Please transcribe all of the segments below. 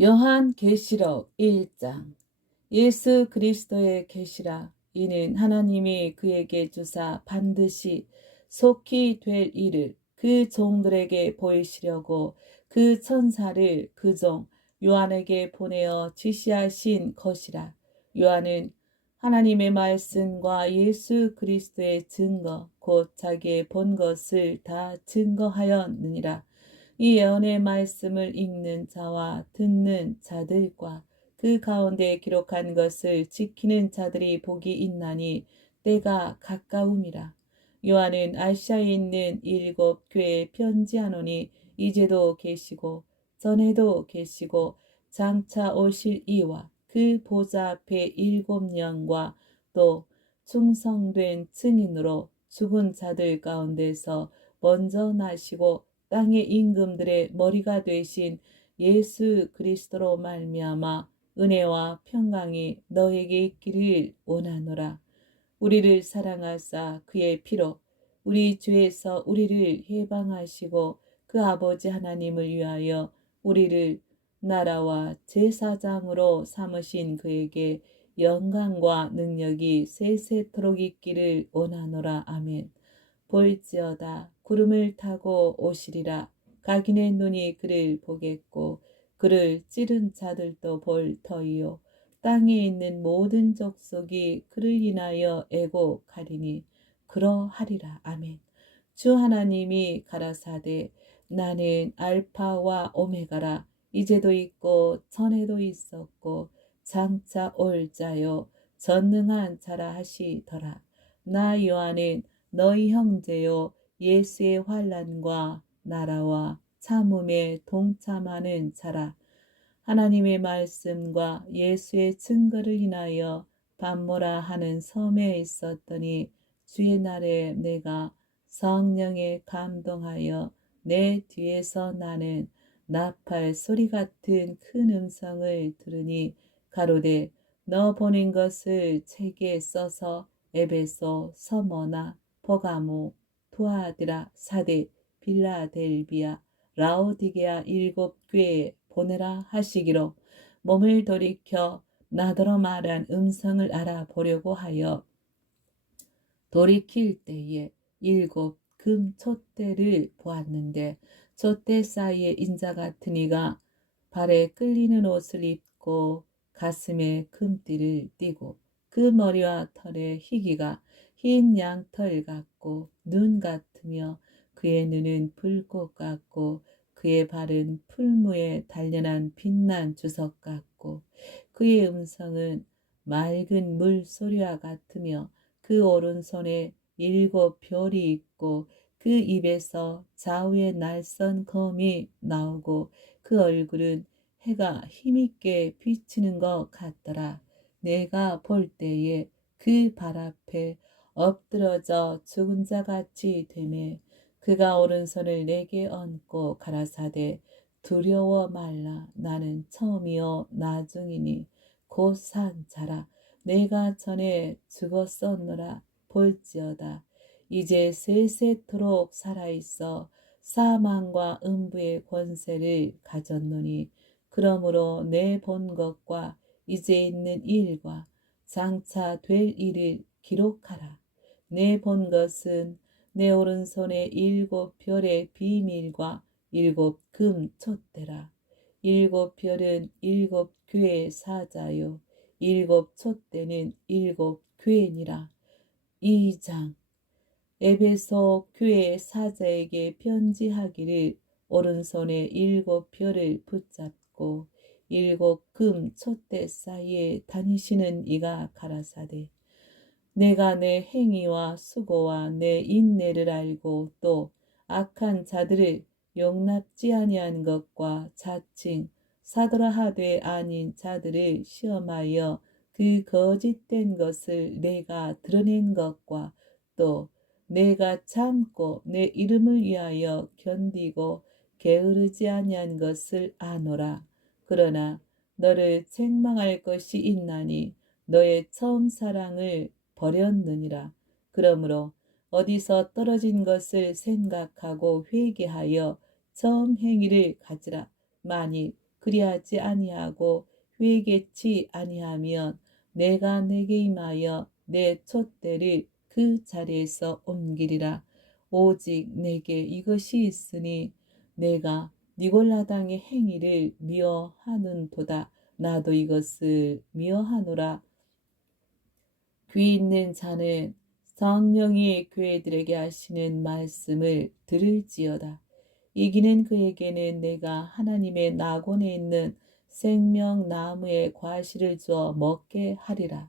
요한계시록 1장. 예수 그리스도의 계시라. 이는 하나님이 그에게 주사 반드시 속히 될 일을 그 종들에게 보이시려고 그 천사를 그 종 요한에게 보내어 지시하신 것이라. 요한은 하나님의 말씀과 예수 그리스도의 증거 곧 자기의 본 것을 다 증거하였느니라. 이 예언의 말씀을 읽는 자와 듣는 자들과 그 가운데 기록한 것을 지키는 자들이 복이 있나니 때가 가까움이라. 요한은 아시아에 있는 7교회에 편지하노니 이제도 계시고 전에도 계시고 장차 오실 이와 그 보좌 앞에 7영과 또 충성된 증인으로 죽은 자들 가운데서 먼저 나시고 땅의 임금들의 머리가 되신 예수 그리스도로 말미암아 은혜와 평강이 너에게 있기를 원하노라. 우리를 사랑하사 그의 피로 우리 죄에서 우리를 해방하시고 그 아버지 하나님을 위하여 우리를 나라와 제사장으로 삼으신 그에게 영광과 능력이 세세토록 있기를 원하노라. 아멘. 볼지어다 구름을 타고 오시리라. 각인의 눈이 그를 보겠고 그를 찌른 자들도 볼 터이요 땅에 있는 모든 족속이 그를 인하여 애곡하리니 그러하리라. 아멘. 주 하나님이 가라사대 나는 알파와 오메가라. 이제도 있고 전에도 있었고 장차 올 자요 전능한 자라 하시더라. 나 요한은 너희 형제요 예수의 환난과 나라와 참음에 동참하는 자라. 하나님의 말씀과 예수의 증거를 인하여 밤모라 하는 섬에 있었더니 주의 날에 내가 성령에 감동하여 내 뒤에서 나는 나팔 소리 같은 큰 음성을 들으니 가로되 너 보낸 것을 책에 써서 에베소, 서머나, 버가모, 투아드라, 사데, 빌라델비아, 라오디게아 7교회에 보내라 하시기로 몸을 돌이켜 나더러 말한 음성을 알아보려고 하여 돌이킬 때에 7금 촛대를 보았는데 촛대 사이에 인자 같은 이가 발에 끌리는 옷을 입고 가슴에 금띠를 띠고 그 머리와 털에 희기가 흰 양털 같고 눈 같으며 그의 눈은 불꽃 같고 그의 발은 풀무에 단련한 빛난 주석 같고 그의 음성은 맑은 물 소리와 같으며 그 오른손에 7별이 있고 그 입에서 좌우에 날선 검이 나오고 그 얼굴은 해가 힘있게 비치는 것 같더라. 내가 볼 때에 그 발 앞에 엎드러져 죽은 자 같이 되매 그가 오른손을 내게 얹고 가라사대 두려워 말라. 나는 처음이요 나중이니 곧 산 자라. 내가 전에 죽었었노라. 볼지어다 이제 세세토록 살아있어 사망과 음부의 권세를 가졌노니 그러므로 내 본 것과 이제 있는 일과 장차 될 일을 기록하라. 내 본 것은 내 오른손에 7별의 비밀과 7금 촛대라. 7별은 7교회의 사자요 7촛대는 7교회니라. 2장. 에베소 교회 사자에게 편지하기를 오른손에 7별을 붙잡고 7금 촛대 사이에 다니시는 이가 가라사대 내가 내 행위와 수고와 내 인내를 알고 또 악한 자들을 용납지 아니한 것과 자칭 사도라 하되 아닌 자들을 시험하여 그 거짓된 것을 내가 드러낸 것과 또 내가 참고 내 이름을 위하여 견디고 게으르지 아니한 것을 아노라. 그러나 너를 책망할 것이 있나니 너의 처음 사랑을 버렸느니라. 그러므로 어디서 떨어진 것을 생각하고 회개하여 처음 행위를 가지라. 만일 그리하지 아니하고 회개치 아니하면 내가 내게 임하여 내 촛대를 그 자리에서 옮기리라. 오직 내게 이것이 있으니 내가 니골라당의 행위를 미워하는도다. 나도 이것을 미워하노라. 귀 있는 자는 성령이 교회들에게 하시는 말씀을 들을지어다. 이기는 그에게는 내가 하나님의 낙원에 있는 생명나무의 과실을 주어 먹게 하리라.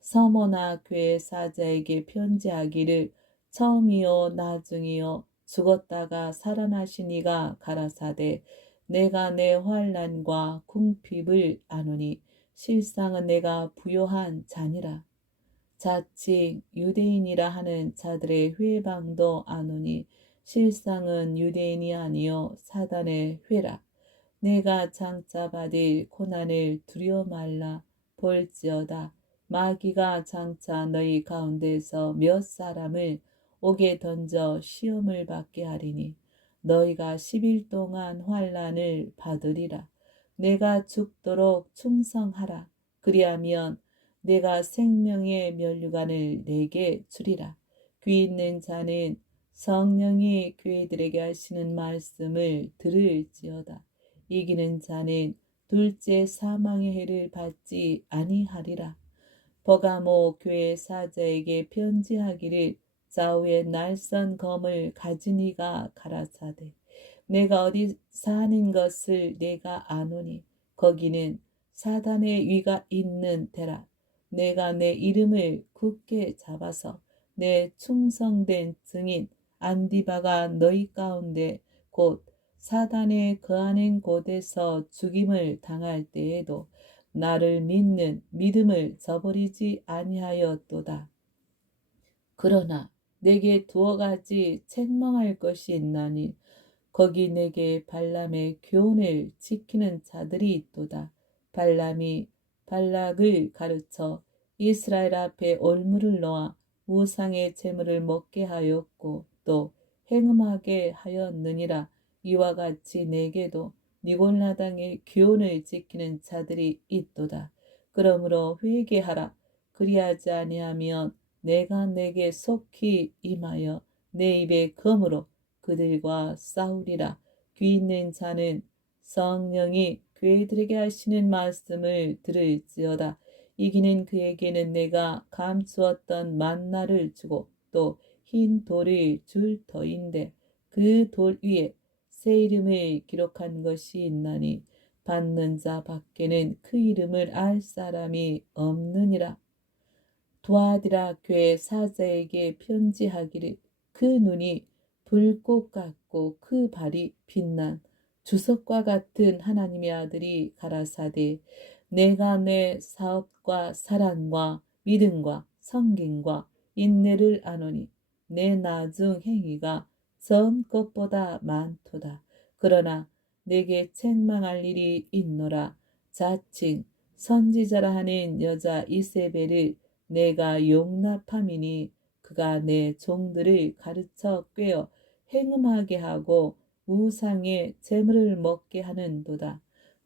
서머나 교회 사자에게 편지하기를 처음이요 나중이요 죽었다가 살아나신 이가 가라사대 내가 내 환난과 궁핍을 아노니 실상은 내가 부요한 자니라. 자칭 유대인이라 하는 자들의 회방도 아노니 실상은 유대인이 아니요 사단의 회라. 내가 장차 받을 고난을 두려워 말라. 볼지어다 마귀가 장차 너희 가운데서 몇 사람을 옥에 던져 시험을 받게 하리니 너희가 10일 동안 환난을 받으리라. 내가 죽도록 충성하라. 그리하면 내가 생명의 면류관을 내게 주리라. 귀 있는 자는 성령이 교회들에게 하시는 말씀을 들을지어다. 이기는 자는 둘째 사망의 해를 받지 아니하리라. 버가모 교회 사자에게 편지하기를 좌우에 날선 검을 가진 이가 가라사대 내가 어디 사는 것을 내가 아노니 거기는 사단의 위가 있는 데라. 내가 내 이름을 굳게 잡아서 내 충성된 증인 안디바가 너희 가운데 곧 사단의 거하는 곳에서 죽임을 당할 때에도 나를 믿는 믿음을 저버리지 아니하였도다. 그러나 내게 두어 가지 책망할 것이 있나니 거기 내게 발람의 교훈을 지키는 자들이 있도다. 발람이 발락을 가르쳐 이스라엘 앞에 올무를 놓아 우상의 제물을 먹게 하였고 또 행음하게 하였느니라. 이와 같이 내게도 니골라당의 교훈을 지키는 자들이 있도다. 그러므로 회개하라. 그리하지 아니하면 내가 내게 속히 임하여 내 입에 검으로 그들과 싸우리라. 귀 있는 자는 성령이 교회들에게 하시는 말씀을 들을지어다. 이기는 그에게는 내가 감추었던 만나를 주고 또 흰 돌을 줄 터인데 그 돌 위에 새 이름을 기록한 것이 있나니 받는 자 밖에는 그 이름을 알 사람이 없느니라. 도아디라 교회 사자에게 편지하기를 그 눈이 불꽃 같고 그 발이 빛난 주석과 같은 하나님의 아들이 가라사대 내가 내 사업과 사랑과 믿음과 성김과 인내를 아노니 내 나중 행위가 전 것보다 많도다. 그러나 내게 책망할 일이 있노라. 자칭 선지자라 하는 여자 이세벨을 내가 용납함이니 그가 내 종들을 가르쳐 꿰어 행음하게 하고 우상의 재물을 먹게 하는도다.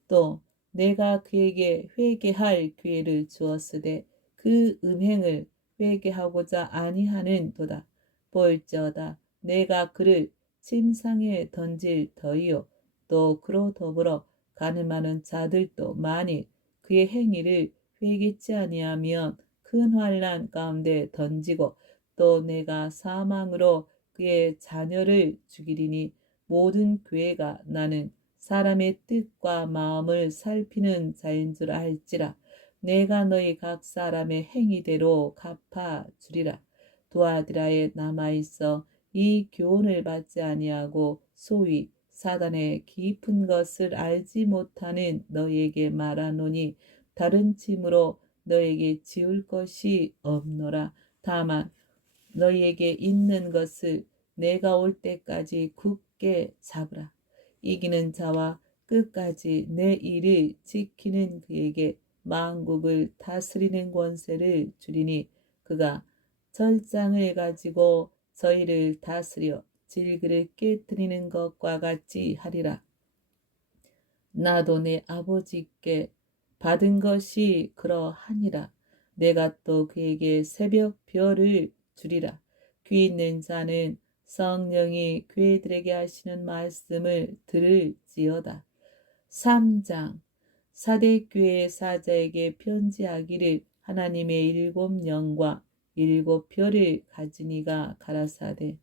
또 내가 그에게 회개할 기회를 주었으되 그 음행을 회개하고자 아니하는도다. 볼지어다 내가 그를 침상에 던질 터이요 또 그로 더불어 가늠하는 자들도 만일 그의 행위를 회개치 아니하면 큰 환난 가운데 던지고 또 내가 사망으로 그의 자녀를 죽이리니 모든 교회가 나는 사람의 뜻과 마음을 살피는 자인 줄 알지라. 내가 너희 각 사람의 행위대로 갚아주리라. 도아디라에 남아있어 이 교훈을 받지 아니하고 소위 사단의 깊은 것을 알지 못하는 너희에게 말하노니 다른 짐으로 너에게 지울 것이 없노라. 다만 너희에게 있는 것을 내가 올 때까지 굳게 잡으라. 이기는 자와 끝까지 내 일을 지키는 그에게 만국을 다스리는 권세를 주리니 그가 절장을 가지고 저희를 다스려 질그를 깨뜨리는 것과 같이 하리라. 나도 내 아버지께 받은 것이 그러하니라. 내가 또 그에게 새벽 별을 주리라. 귀 있는 자는 성령이 교회들에게 하시는 말씀을 들을지어다. 3장 사대교회 사자에게 편지하기를 하나님의 7영과 7별을 가진 이가 가라사대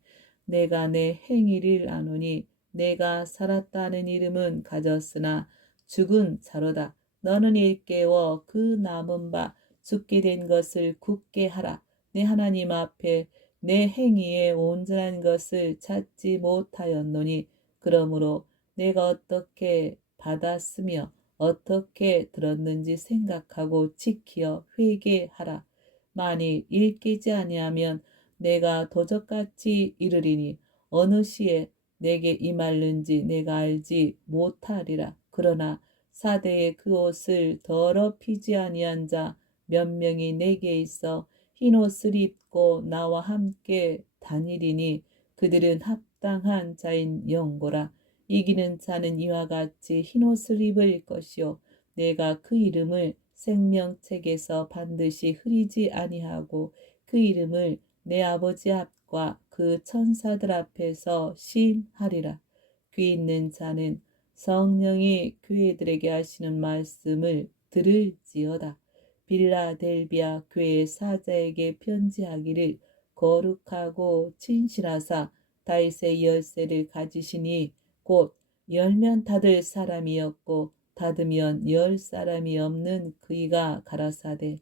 내가 내 행위를 아노니 내가 살았다는 이름은 가졌으나 죽은 자로다. 너는 일깨워 그 남은 바 죽게 된 것을 굳게 하라. 내 하나님 앞에 내 행위에 온전한 것을 찾지 못하였노니 그러므로 내가 어떻게 받았으며 어떻게 들었는지 생각하고 지키어 회개하라. 만일 일깨지 아니하면 내가 도적같이 이르리니 어느 시에 내게 임할는지 내가 알지 못하리라. 그러나 사대의 그 옷을 더럽히지 아니한 자 몇 명이 내게 있어 흰 옷을 입고 나와 함께 다니리니 그들은 합당한 자인 영고라. 이기는 자는 이와 같이 흰옷을 입을 것이요 내가 그 이름을 생명책에서 반드시 흐리지 아니하고 그 이름을 내 아버지 앞과 그 천사들 앞에서 시인하리라. 귀 있는 자는 성령이 교회들에게 하시는 말씀을 들을지어다. 빌라델비아 교회 사자에게 편지하기를 거룩하고 진실하사 다윗의 열쇠를 가지시니 곧 열면 닫을 사람이었고 닫으면 열 사람이 없는 그이가 가라사대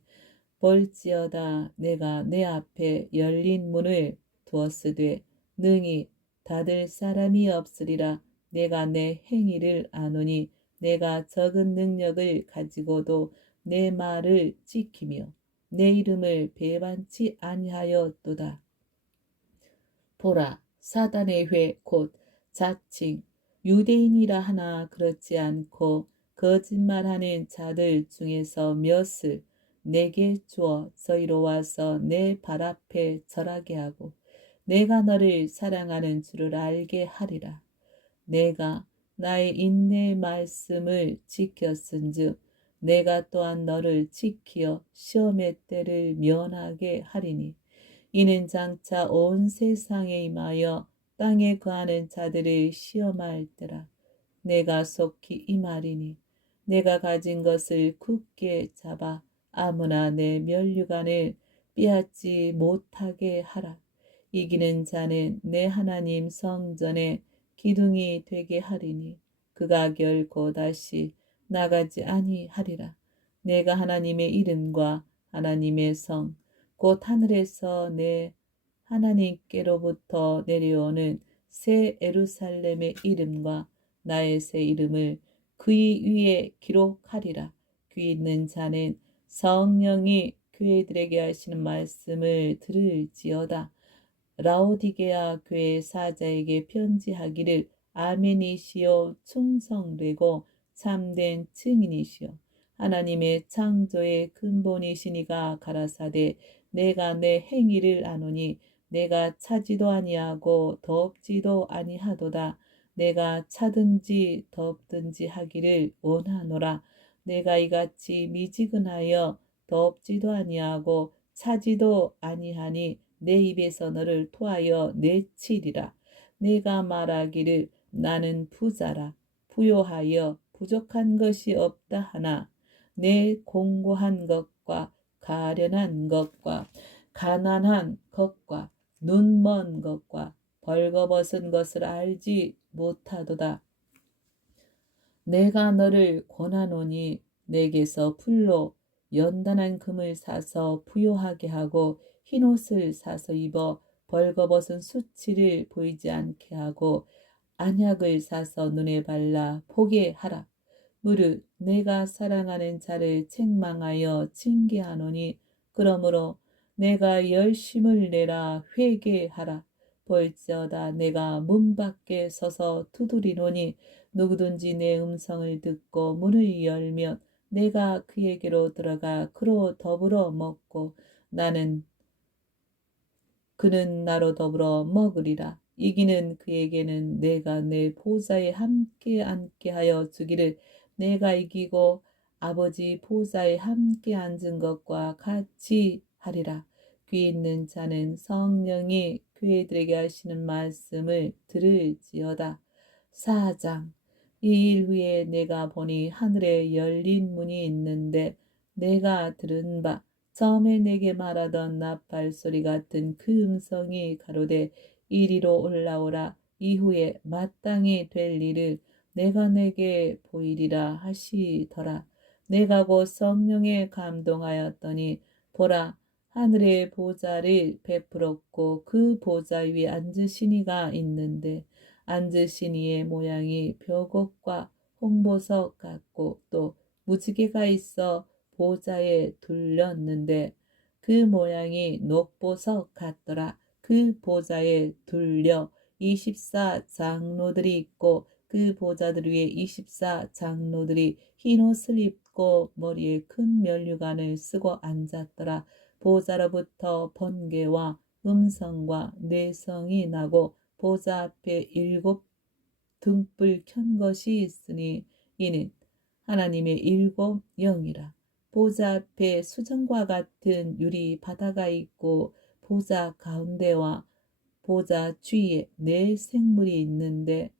볼지어다 내가 내 앞에 열린 문을 두었으되 능히 닫을 사람이 없으리라. 내가 내 행위를 아노니 내가 적은 능력을 가지고도 내 말을 지키며 내 이름을 배반치 아니하였도다. 보라 사단의 회 곧 자칭 유대인이라 하나 그렇지 않고 거짓말하는 자들 중에서 몇을 내게 주어 저희로 와서 내 발 앞에 절하게 하고 내가 너를 사랑하는 줄을 알게 하리라. 내가 나의 인내의 말씀을 지켰은즉 내가 또한 너를 지키어 시험의 때를 면하게 하리니 이는 장차 온 세상에 임하여 땅에 거하는 자들을 시험할 때라. 내가 속히 임하리니 내가 가진 것을 굳게 잡아 아무나 내 면류관을 빼앗지 못하게 하라. 이기는 자는 내 하나님 성전에 기둥이 되게 하리니 그가 결코 다시 나가지 아니하리라. 내가 하나님의 이름과 하나님의 성 곧 하늘에서 내 하나님께로부터 내려오는 새 예루살렘의 이름과 나의 새 이름을 그의 위에 기록하리라. 귀 있는 자는 성령이 교회들에게 하시는 말씀을 들을지어다. 라오디게아 교회 사자에게 편지하기를 아멘이시요 충성되고 참된 증인이시요 하나님의 창조의 근본이시니가 가라사대 내가 내 행위를 아노니 내가 차지도 아니하고 덥지도 아니하도다. 내가 차든지 덥든지 하기를 원하노라. 내가 이같이 미지근하여 덥지도 아니하고 차지도 아니하니 내 입에서 너를 토하여 내치리라. 내가 말하기를 나는 부자라 부요하여 부족한 것이 없다 하나 내 공고한 것과 가련한 것과 가난한 것과 눈먼 것과 벌거벗은 것을 알지 못하도다. 내가 너를 권하노니 내게서 풀로 연단한 금을 사서 부요하게 하고 흰옷을 사서 입어 벌거벗은 수치를 보이지 않게 하고 안약을 사서 눈에 발라 보게 하라. 무릇 내가 사랑하는 자를 책망하여 징계하노니 그러므로 내가 열심을 내라 회개하라. 볼지어다 내가 문 밖에 서서 두드리노니 누구든지 내 음성을 듣고 문을 열면 내가 그에게로 들어가 그로 더불어 먹고 나는 그는 나로 더불어 먹으리라. 이기는 그에게는 내가 내 보좌에 함께 앉게 하여 주기를. 내가 이기고 아버지 보좌에 함께 앉은 것과 같이 하리라. 귀 있는 자는 성령이 교회들에게 하시는 말씀을 들을지어다. 4장. 이 일 후에 내가 보니 하늘에 열린 문이 있는데 내가 들은 바 처음에 내게 말하던 나팔 소리 같은 그 음성이 가로되 이리로 올라오라. 이후에 마땅히 될 일을 내가 내게 보이리라 하시더라. 내가 곧 성령에 감동하였더니 보라, 하늘의 보좌를 베풀었고 그 보좌 위에 앉으신 이가 있는데 앉으신 이의 모양이 벽옥과 홍보석 같고 또 무지개가 있어 보좌에 둘렸는데 그 모양이 녹보석 같더라. 그 보좌에 둘려 24장로들이 있고 그 보좌들 위에 24장로들이 흰 옷을 입고 머리에 큰 면류관을 쓰고 앉았더라. 보좌로부터 번개와 음성과 뇌성이 나고 보좌 앞에 7 등불 켠 것이 있으니 이는 하나님의 7 영이라. 보좌 앞에 수정과 같은 유리 바다가 있고 보좌 가운데와 보좌 주위에 4 생물이 있는데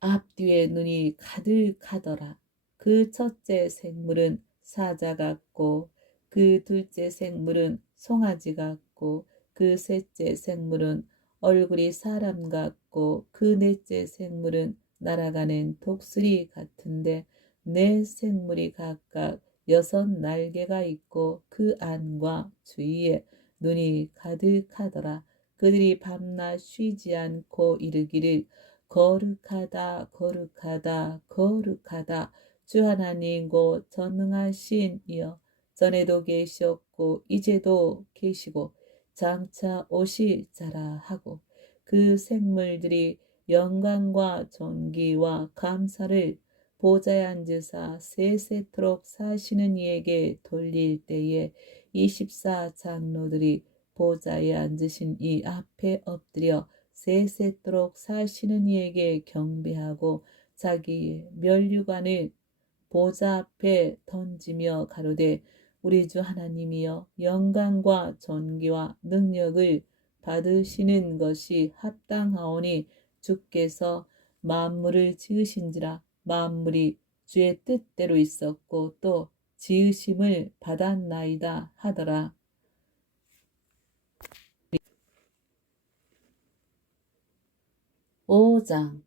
앞뒤에 눈이 가득하더라. 그 첫째 생물은 사자 같고 그 둘째 생물은 송아지 같고 그 셋째 생물은 얼굴이 사람 같고 그 넷째 생물은 날아가는 독수리 같은데 4 생물이 각각 6 날개가 있고 그 안과 주위에 눈이 가득하더라. 그들이 밤낮 쉬지 않고 이르기를 거룩하다 거룩하다 거룩하다 주 하나님 곧 전능하신 이여 전에도 계셨고 이제도 계시고 장차 오실 자라 하고 그 생물들이 영광과 존귀와 감사를 보좌에 앉으사 세세토록 사시는 이에게 돌릴 때에 24장로들이 보좌에 앉으신 이 앞에 엎드려 세세토록 사시는 이에게 경배하고 자기 면류관을 보좌 앞에 던지며 가로되 우리 주 하나님이여 영광과 존귀와 능력을 받으시는 것이 합당하오니 주께서 만물을 지으신지라. 만물이 주의 뜻대로 있었고 또 지으심을 받았나이다 하더라. 5장.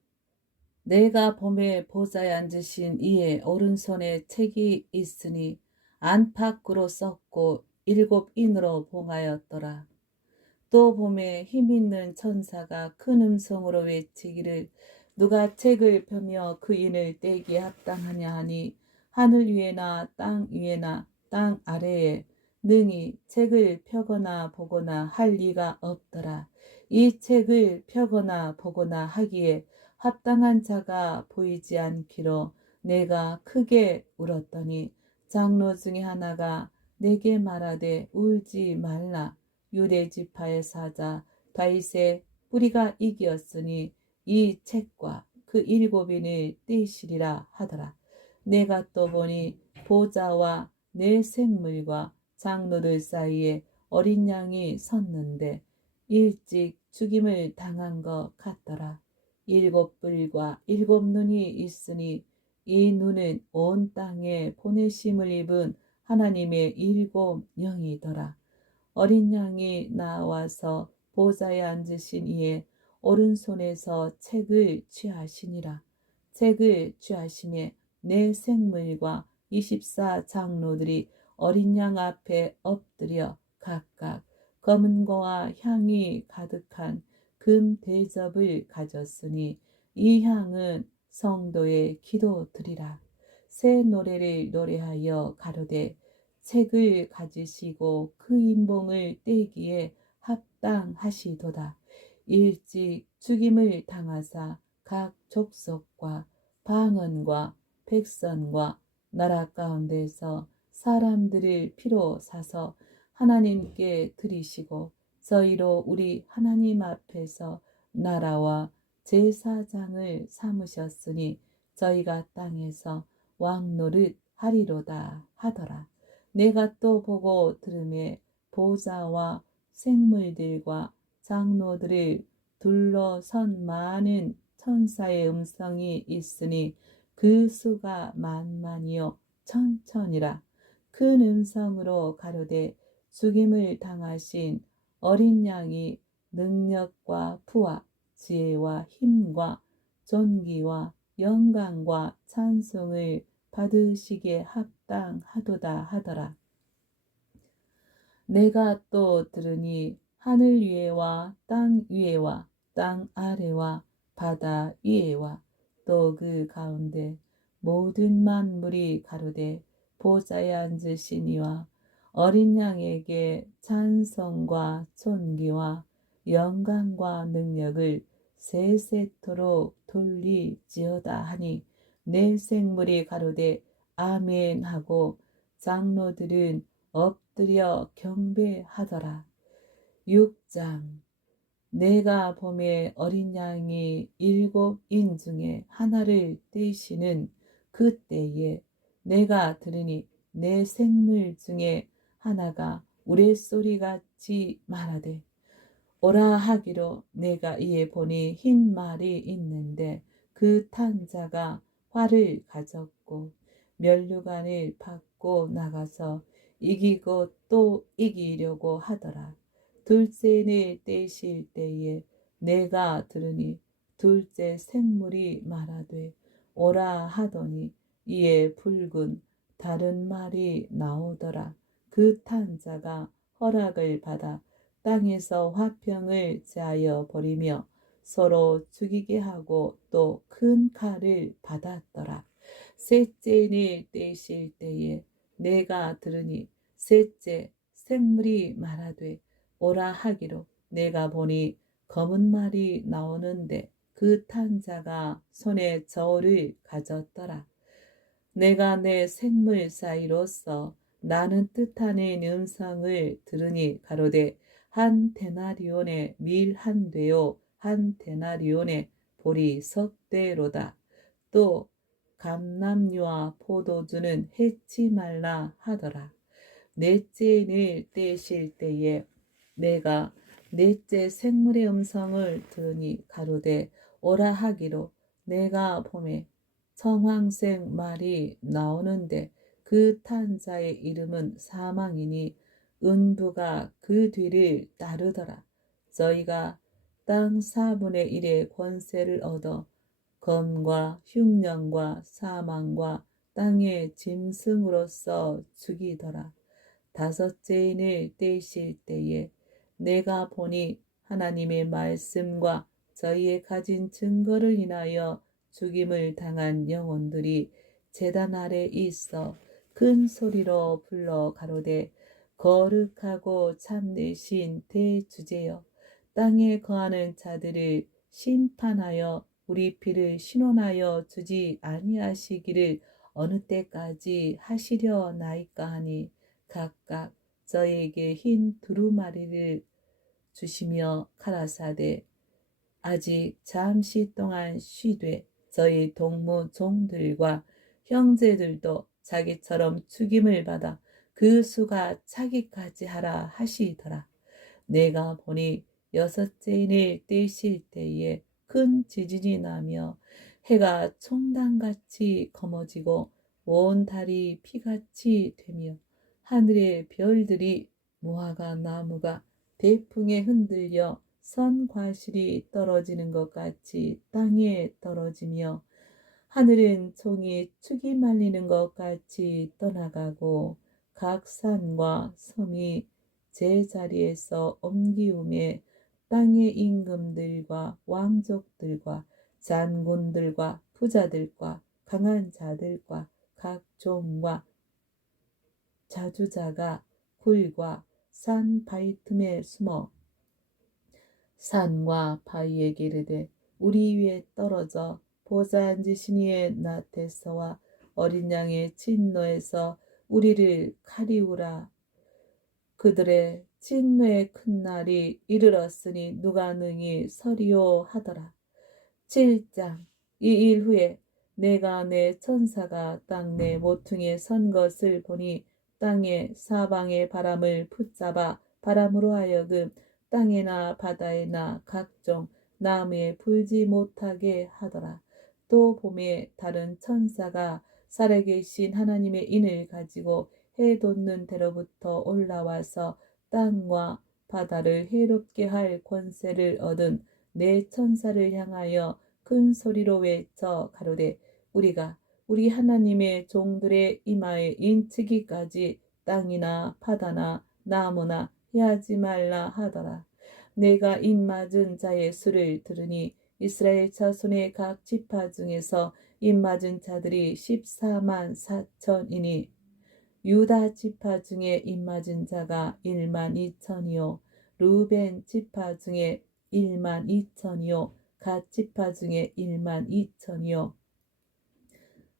내가 봄에 보좌에 앉으신 이의 오른손에 책이 있으니 안팎으로 썼고 7 인으로 봉하였더라. 또 봄에 힘있는 천사가 큰 음성으로 외치기를 누가 책을 펴며 그 인을 떼기에 합당하냐 하니 하늘 위에나 땅 위에나 땅 아래에 능히 책을 펴거나 보거나 할 리가 없더라. 이 책을 펴거나 보거나 하기에 합당한 자가 보이지 않기로 내가 크게 울었더니 장로 중에 하나가 내게 말하되 울지 말라. 유대 지파의 사자 다윗의 뿌리가 이기었으니 이 책과 그 7 인을 떼시리라 하더라. 내가 또 보니 보좌와 4 생물과 장로들 사이에 어린 양이 섰는데 일찍 죽임을 당한 것 같더라. 7 뿔과 7 눈이 있으니 이 눈은 온 땅에 보내심을 입은 하나님의 7 영이더라. 어린 양이 나와서 보좌에 앉으신 이의 오른손에서 책을 취하시니라. 책을 취하심에 4 생물과 24장로들이 어린 양 앞에 엎드려 각각 검은 거와 향이 가득한 금 대접을 가졌으니 이 향은 성도의 기도드리라. 새 노래를 노래하여 가로되 책을 가지시고 그 인봉을 떼기에 합당하시도다. 일찍 죽임을 당하사 각 족속과 방언과 백성과 나라 가운데서 사람들을 피로 사서 하나님께 드리시고 저희로 우리 하나님 앞에서 나라와 제사장을 삼으셨으니 저희가 땅에서 왕노릇 하리로다 하더라. 내가 또 보고 들음에 보좌와 생물들과 장로들을 둘러선 많은 천사의 음성이 있으니 그 수가 만만이요 천천이라. 큰 음성으로 가로되 죽임을 당하신 어린 양이 능력과 부와 지혜와 힘과 존귀와 영광과 찬송을 받으시기에 합당하도다 하더라. 내가 또 들으니 하늘 위에와 땅 위에와 땅 아래와 바다 위에와 또 그 가운데 모든 만물이 가로되 보좌에 앉으신 이와 어린 양에게 찬송과 존귀와 영광과 능력을 세세토록 돌리지어다 하니 내 생물이 가로되 아멘 하고 장로들은 엎드려 경배하더라. 6장. 내가 봄에 어린 양이 7인 중에 하나를 떼시는 그때에 내가 들으니 내 생물 중에 하나가 우레소리같이 말하되 오라 하기로 내가 이에 보니 흰 말이 있는데 그 탄 자가 활을 가졌고 면류관을 받고 나가서 이기고 또 이기려고 하더라. 둘째를 떼실 때에 내가 들으니 둘째 생물이 말하되 오라 하더니 이에 붉은 다른 말이 나오더라. 그 탄 자가 허락을 받아 땅에서 화평을 제하여 버리며 서로 죽이게 하고 또 큰 칼을 받았더라. 셋째를 떼실 때에 내가 들으니 셋째 생물이 말하되 오라 하기로 내가 보니 검은 말이 나오는데 그 탄 자가 손에 저울을 가졌더라. 내가 내 생물 사이로서 나는 뜻하는 음성을 들으니 가로되 한 데나리온의 밀 한 되요 한 데나리온의 보리 석 되로다. 또 감람류와 포도주는 해치 말라 하더라. 넷째를 떼실 때에 내가 넷째 생물의 음성을 들으니 가로되 오라 하기로 내가 봄에 청황색 말이 나오는데 그 탄 자의 이름은 사망이니 은부가 그 뒤를 따르더라. 저희가 땅 4분의 1의 권세를 얻어 검과 흉년과 사망과 땅의 짐승으로서 죽이더라. 다섯째인을 떼실 때에 내가 보니 하나님의 말씀과 저희의 가진 증거를 인하여 죽임을 당한 영혼들이 제단 아래 있어 큰 소리로 불러 가로되 거룩하고 참되신 대주제여 땅에 거하는 자들을 심판하여 우리 피를 신원하여 주지 아니하시기를 어느 때까지 하시려나이까 하니 각각 저에게 흰 두루마리를 주시며 가라사대 아직 잠시 동안 쉬되 저희 동무 종들과 형제들도 자기처럼 죽임을 받아 그 수가 차기까지 하라 하시더라. 내가 보니 여섯째인을 떼실 때에 큰 지진이 나며 해가 총단같이 검어지고 온 달이 피같이 되며 하늘의 별들이 무화과 나무가 대풍에 흔들려 선과실이 떨어지는 것 같이 땅에 떨어지며 하늘은 종이 축이 말리는 것 같이 떠나가고 각 산과 섬이 제자리에서 옮기움에 땅의 임금들과 왕족들과 장군들과 부자들과 강한 자들과 각 종과 자주자가 굴과 산 바위 틈에 숨어 산과 바위에게 이르되 우리 위에 떨어져 보좌 앉으신 이의 낫에서와 어린 양의 진노에서 우리를 가리우라. 그들의 진노의 큰 날이 이르렀으니 누가 능히 서리오 하더라. 7장. 이 일 후에 내가 내 천사가 땅 내 모퉁이에 선 것을 보니 땅의 사방의 바람을 붙잡아 바람으로 하여금 땅에나 바다에나 각종 나무에 불지 못하게 하더라. 또 봄에 다른 천사가 살아계신 하나님의 인을 가지고 해 돋는 데로부터 올라와서 땅과 바다를 해롭게 할 권세를 얻은 내 천사를 향하여 큰 소리로 외쳐 가로되 우리가 우리 하나님의 종들의 이마에 인치기까지 땅이나 바다나 나무나 해하지 말라 하더라. 내가 입맞은 자의 수를 들으니 이스라엘 자손의 각 지파 중에서 입맞은 자들이 14만 4천이니 유다 지파 중에 입맞은 자가 1만 2천이요 루벤 지파 중에 1만 2천이요 갓 지파 중에 1만 2천이요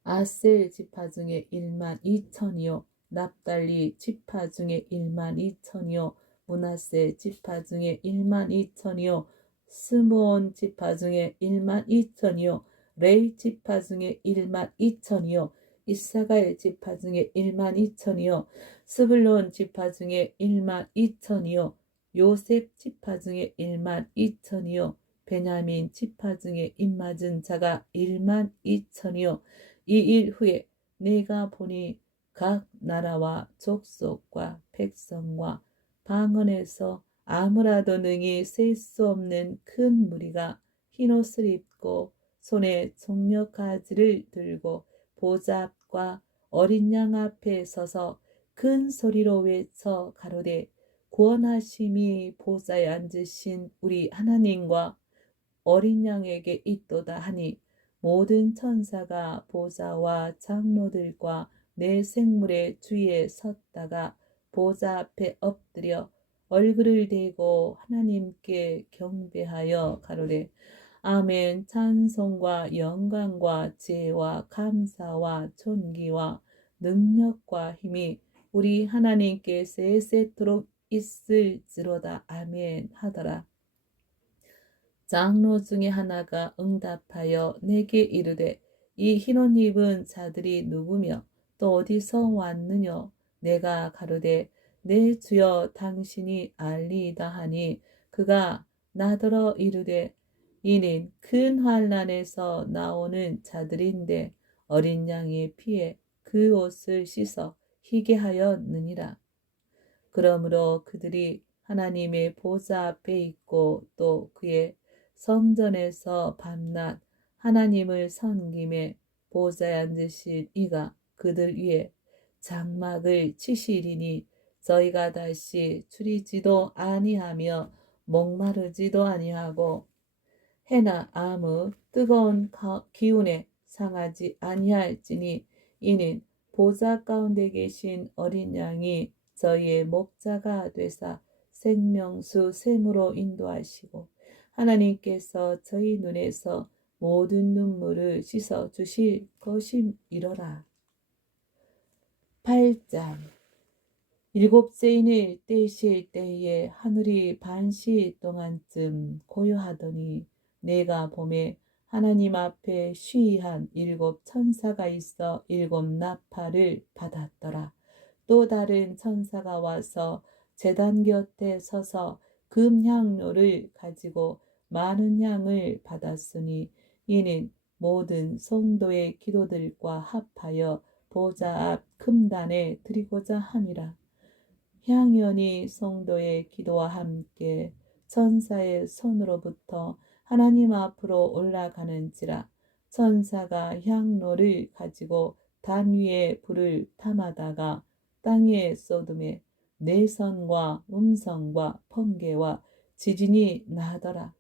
아셀 지파 중에 1만 2천이요 납달리 지파 중에 1만 2천이요 므낫세 지파 중에 1만 2천이요 스므온 지파 중에 1만 2천이요 레위 지파 중에 1만 2천이요 이사갈 지파 중에 1만 2천이요 스불론 지파 중에 1만 2천이요 요셉 지파 중에 1만 2천이요 베냐민 지파 중에 입맞은 자가 1만 2천이요 이 일 후에 내가 보니 각 나라와 족속과 백성과 방언에서 아무라도 능히 셀 수 없는 큰 무리가 흰옷을 입고 손에 종려가지를 들고 보좌 앞과 어린 양 앞에 서서 큰 소리로 외쳐 가로되 구원하심이 보좌에 앉으신 우리 하나님과 어린 양에게 있도다 하니 모든 천사가 보좌와 장로들과 내 생물의 주위에 섰다가 보좌 앞에 엎드려 얼굴을 대고 하나님께 경배하여 가로되 아멘. 찬송과 영광과 지혜와 감사와 존귀와 능력과 힘이 우리 하나님께 세세토록 있을지로다. 아멘 하더라. 장로 중에 하나가 응답하여 내게 이르되 이 흰옷 입은 자들이 누구며 또 어디서 왔느냐. 내가 가로되 내 주여 당신이 알리이다 하니 그가 나더러 이르되 이는 큰 환난에서 나오는 자들인데 어린 양의 피에 그 옷을 씻어 희게 하였느니라. 그러므로 그들이 하나님의 보좌 앞에 있고 또 그의 성전에서 밤낮 하나님을 섬김에 보좌에 앉으신 이가 그들 위에 장막을 치시리니 저희가 다시 추리지도 아니하며 목마르지도 아니하고 해나 아무 뜨거운 기운에 상하지 아니할지니 이는 보좌 가운데 계신 어린 양이 저희의 목자가 되사 생명수 샘으로 인도하시고 하나님께서 저희 눈에서 모든 눈물을 씻어 주실 것임이로라. 8장. 일곱째 인을 떼실 때에 하늘이 반시 동안쯤 고요하더니 내가 봄에 하나님 앞에 쉬이한 7 천사가 있어 7 나팔을 받았더라. 또 다른 천사가 와서 제단 곁에 서서 금향로를 가지고 많은 향을 받았으니 이는 모든 성도의 기도들과 합하여 보좌 앞 금단에 드리고자 함이라. 향연이 성도의 기도와 함께 천사의 손으로부터 하나님 앞으로 올라가는지라. 천사가 향로를 가지고 단 위에 불을 탐하다가 땅에 쏟음에 내선과 음성과 번개와 지진이 나더라.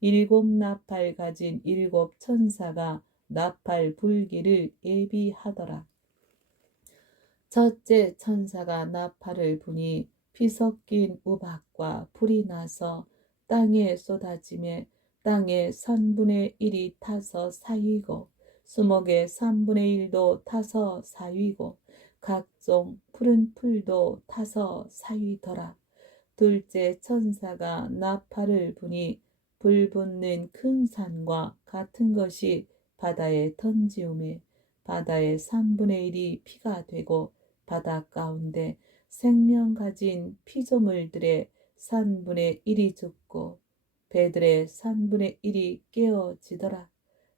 7 나팔 가진 7 천사가 나팔 불기를 예비하더라. 첫째 천사가 나팔을 부니 피 섞인 우박과 불이 나서 땅에 쏟아지매 땅의 3분의 1이 타서 사위고 수목의 3분의 1도 타서 사위고 각종 푸른 풀도 타서 사위더라. 둘째 천사가 나팔을 부니 불 붙는 큰 산과 같은 것이 바다에 던지우매 바다의 3분의 1이 피가 되고 바다 가운데 생명 가진 피조물들의 3분의 1이 죽고 배들의 3분의 1이 깨어지더라.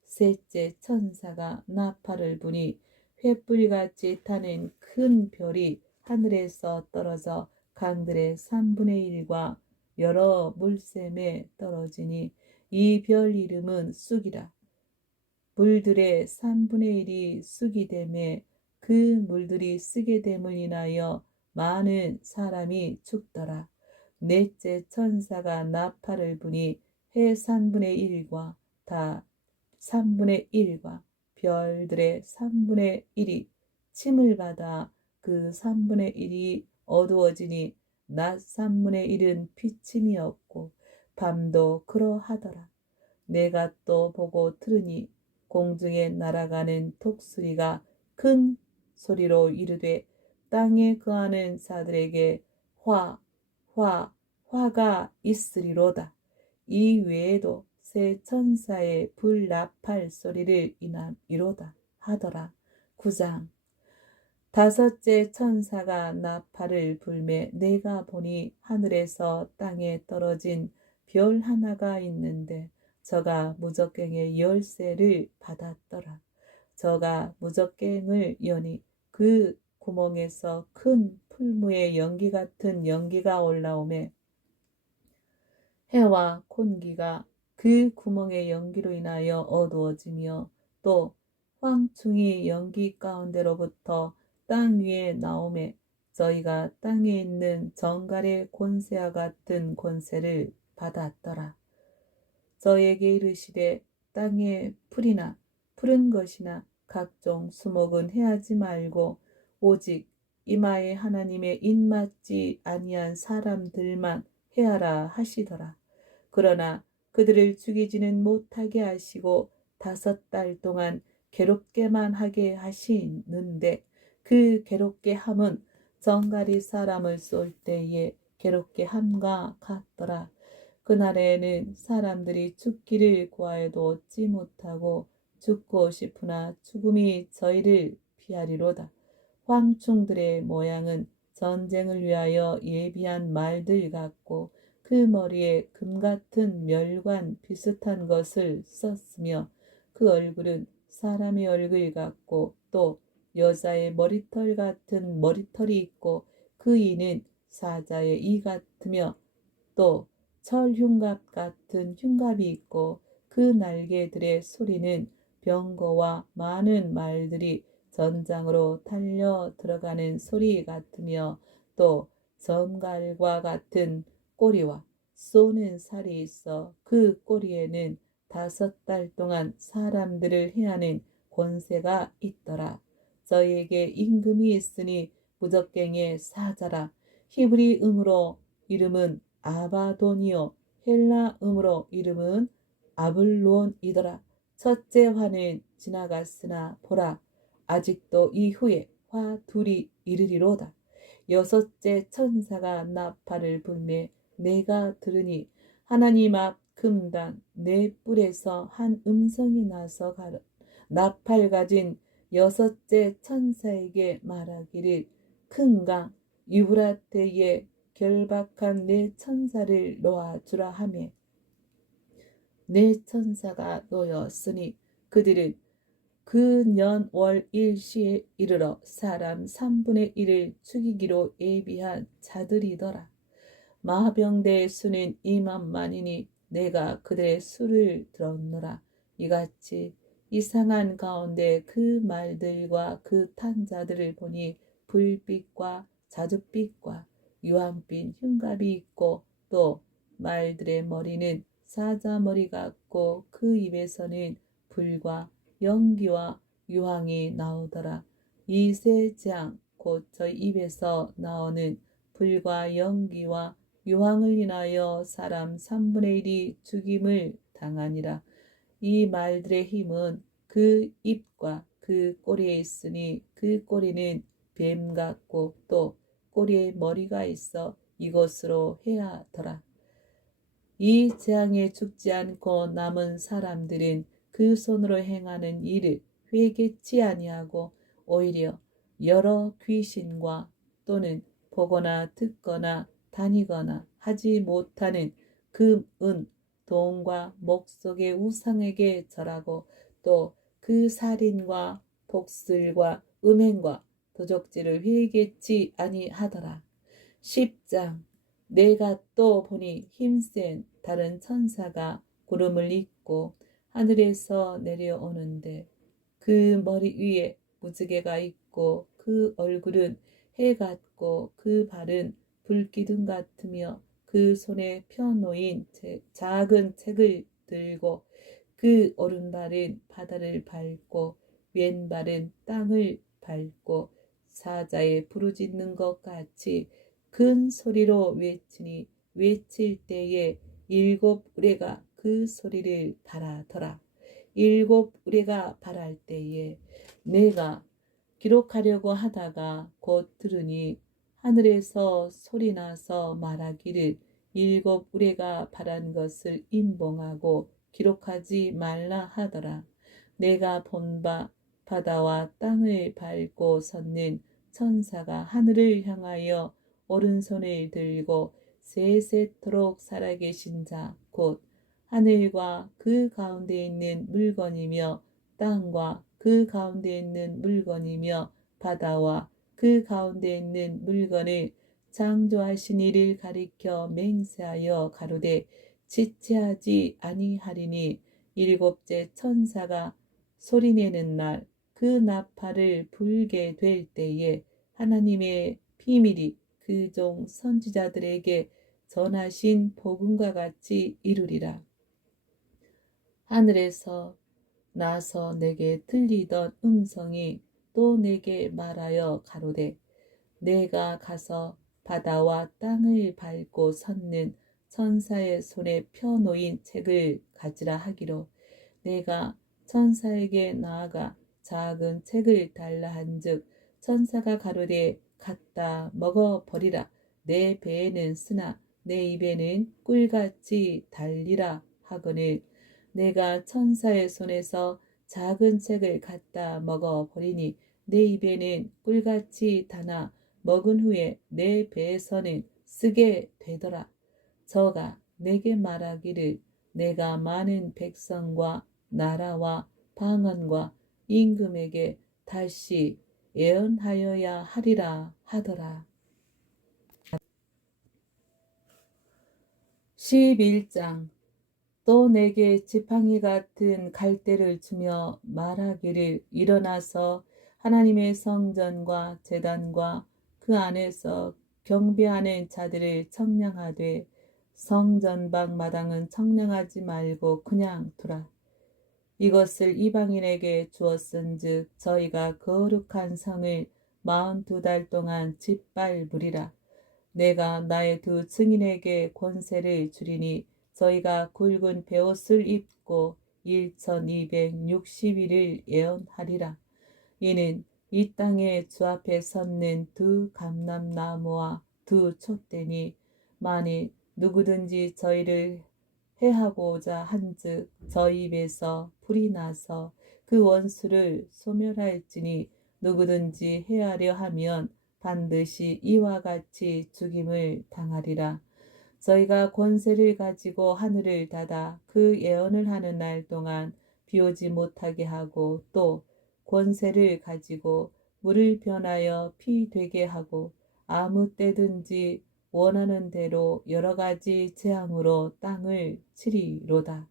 셋째 천사가 나팔을 부니 횃불같이 타는 큰 별이 하늘에서 떨어져 강들의 3분의 1과 여러 물샘에 떨어지니 이 별 이름은 쑥이라. 물들의 3분의 1이 쑥이 되매 그 물들이 쓰게 됨을 인하여 많은 사람이 죽더라. 넷째 천사가 나팔을 부니 해 3분의 1과 다 3분의 1과 별들의 3분의 1이 침을 받아 그 3분의 1이 어두워지니 낮 3분의 1은 비침이 없고 밤도 그러하더라. 내가 또 보고 들으니 공중에 날아가는 독수리가 큰 소리로 이르되 땅에 거하는 자들에게 화가 있으리로다. 이 외에도 새 천사의 불 나팔 소리를 이로다 하더라. 9장. 다섯째 천사가 나팔을 불매 내가 보니 하늘에서 땅에 떨어진 별 하나가 있는데 저가 무적갱의 열쇠를 받았더라. 저가 무적갱을 여니 그 구멍에서 큰 풀무의 연기 같은 연기가 올라오매 해와 콘기가 그 구멍의 연기로 인하여 어두워지며 또 황충이 연기 가운데로부터 땅 위에 나오매 저희가 땅에 있는 정갈의 권세와 같은 권세를 받았더라. 저에게 이르시되 땅에 풀이나 푸른 것이나 각종 수목은 해하지 말고 오직 이마에 하나님의 입맞지 아니한 사람들만 해하라 하시더라. 그러나 그들을 죽이지는 못하게 하시고 5달 동안 괴롭게만 하게 하시는데 그 괴롭게 함은 정갈이 사람을 쏠 때에 괴롭게 함과 같더라. 그날에는 사람들이 죽기를 구하여도 얻지 못하고 죽고 싶으나 죽음이 저희를 피하리로다. 황충들의 모양은 전쟁을 위하여 예비한 말들 같고 그 머리에 금 같은 멸관 비슷한 것을 썼으며 그 얼굴은 사람의 얼굴 같고 또 여자의 머리털 같은 머리털이 있고 그 이는 사자의 이 같으며 또 철흉갑 같은 흉갑이 있고 그 날개들의 소리는 병거와 많은 말들이 전장으로 달려 들어가는 소리 같으며 또 정갈과 같은 꼬리와 쏘는 살이 있어 그 꼬리에는 5달 동안 사람들을 해하는 권세가 있더라. 저희에게 임금이 있으니 무적갱의 사자라. 히브리 음으로 이름은 아바돈이요 헬라음으로 이름은 아블론이더라. 첫째 화는 지나갔으나 보라 아직도 이후에 화 둘이 이르리로다. 여섯째 천사가 나팔을 불매 내가 들으니 하나님 앞 금당 네 뿔에서 한 음성이 나서 나팔 가진 여섯째 천사에게 말하기를 큰 강 유브라테에 결박한 네 천사를 놓아주라 하매 네 천사가 놓였으니 그들은 그 년 월 일시에 이르러 사람 3분의 1을 죽이기로 예비한 자들이더라. 마병대의 수는 2만만이니 내가 그들의 수를 들었노라. 이같이 이상한 가운데 그 말들과 그 탄자들을 보니 불빛과 자줏빛과 유황빛 흉갑이 있고 또 말들의 머리는 사자머리 같고 그 입에서는 불과 연기와 유황이 나오더라. 이 세 장 곧 저희 입에서 나오는 불과 연기와 유황을 인하여 사람 3분의 1이 죽임을 당하니라. 이 말들의 힘은 그 입과 그 꼬리에 있으니 그 꼬리는 뱀 같고 또 꼬리에 머리가 있어 이것으로 해야더라. 이 재앙에 죽지 않고 남은 사람들은 그 손으로 행하는 일을 회개치 아니하고 오히려 여러 귀신과 또는 보거나 듣거나 다니거나 하지 못하는 금, 은, 돈과 목속의 우상에게 절하고 또 그 살인과 복술과 음행과 도적질을 회개치 아니하더라. 10장. 내가 또 보니 힘센 다른 천사가 구름을 잇고 하늘에서 내려오는데 그 머리 위에 무지개가 있고 그 얼굴은 해 같고 그 발은 불기둥 같으며 그 손에 펴놓인 작은 책을 들고 그 오른발은 바다를 밟고 왼발은 땅을 밟고 사자에 부르짖는 것 같이 큰 소리로 외치니 외칠 때에 일곱 의뢰가 그 소리를 발하더라. 일곱 의뢰가 발할 때에 내가 기록하려고 하다가 곧 들으니 하늘에서 소리나서 말하기를 일곱 의뢰가 발한 것을 임봉하고 기록하지 말라 하더라. 내가 본 바 바다와 땅을 밟고 섰는 천사가 하늘을 향하여 오른손을 들고 세세토록 살아계신 자 곧 하늘과 그 가운데 있는 물건이며 땅과 그 가운데 있는 물건이며 바다와 그 가운데 있는 물건을 창조하신 이를 가리켜 맹세하여 가로되 지체하지 아니하리니 일곱째 천사가 소리내는 날 그 나팔을 불게 될 때에 하나님의 비밀이 그 종 선지자들에게 전하신 복음과 같이 이루리라. 하늘에서 나서 내게 들리던 음성이 또 내게 말하여 가로되 내가 가서 바다와 땅을 밟고 섰는 천사의 손에 펴놓인 책을 가지라 하기로 내가 천사에게 나아가 작은 책을 달라 한즉 천사가 가로되 갖다 먹어버리라. 내 배에는 쓰나 내 입에는 꿀같이 달리라 하거늘 내가 천사의 손에서 작은 책을 갖다 먹어버리니 내 입에는 꿀같이 다나 먹은 후에 내 배에서는 쓰게 되더라. 저가 내게 말하기를 내가 많은 백성과 나라와 방언과 임금에게 다시 예언하여야 하리라 하더라. 11장. 또 내게 지팡이 같은 갈대를 주며 말하기를 일어나서 하나님의 성전과 제단과 그 안에서 경배하는 자들을 청량하되 성전방 마당은 청량하지 말고 그냥 두라. 이것을 이방인에게 주었은즉 저희가 거룩한 성을 42달 동안 짓밟으리라. 내가 나의 두 증인에게 권세를 주리니 저희가 굵은 베옷을 입고 1260일을 예언하리라. 이는 이 땅에 주 앞에 섰는 두 감람나무와 두 촛대니 만일 누구든지 저희를 해하고자 한즉 저희 입에서 불이 나서 그 원수를 소멸할지니 누구든지 해하려 하면 반드시 이와 같이 죽임을 당하리라. 저희가 권세를 가지고 하늘을 닫아 그 예언을 하는 날 동안 비오지 못하게 하고 또 권세를 가지고 물을 변하여 피 되게 하고 아무 때든지 원하는 대로 여러 가지 재앙으로 땅을 치리로다.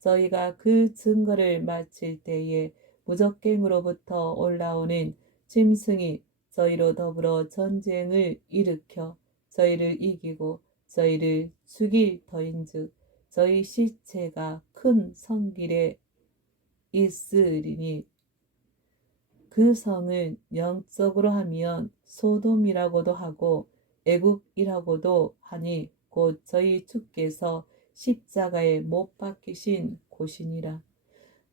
저희가 그 증거를 마칠 때에 무적갱으로부터 올라오는 짐승이 저희로 더불어 전쟁을 일으켜 저희를 이기고 저희를 죽일 터인즉 저희 시체가 큰 성길에 있으리니 그 성은 영적으로 하면 소돔이라고도 하고 애국이라고도 하니 곧 저희 주께서 십자가에 못 박히신 곳이니라.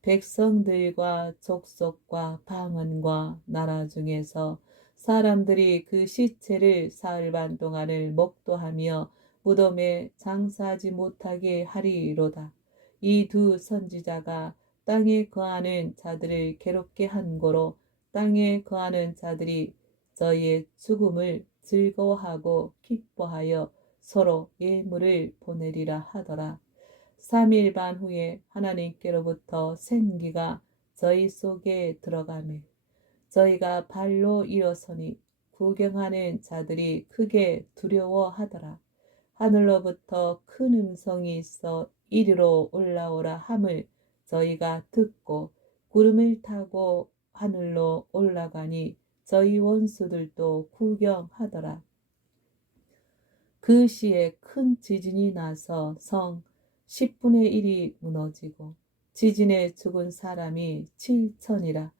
백성들과 족속과 방언과 나라 중에서 사람들이 그 시체를 사흘 반 동안을 목도하며 무덤에 장사하지 못하게 하리로다. 이 두 선지자가 땅에 거하는 자들을 괴롭게 한 고로 땅에 거하는 자들이 저희의 죽음을 즐거워하고 기뻐하여 서로 예물을 보내리라 하더라. 3일 반 후에 하나님께로부터 생기가 저희 속에 들어가매 저희가 발로 일어서니 구경하는 자들이 크게 두려워하더라. 하늘로부터 큰 음성이 있어 이리로 올라오라 함을 저희가 듣고 구름을 타고 하늘로 올라가니 저희 원수들도 구경하더라. 그 시에 큰 지진이 나서 성 10분의 1이 무너지고 지진에 죽은 사람이 7천이라.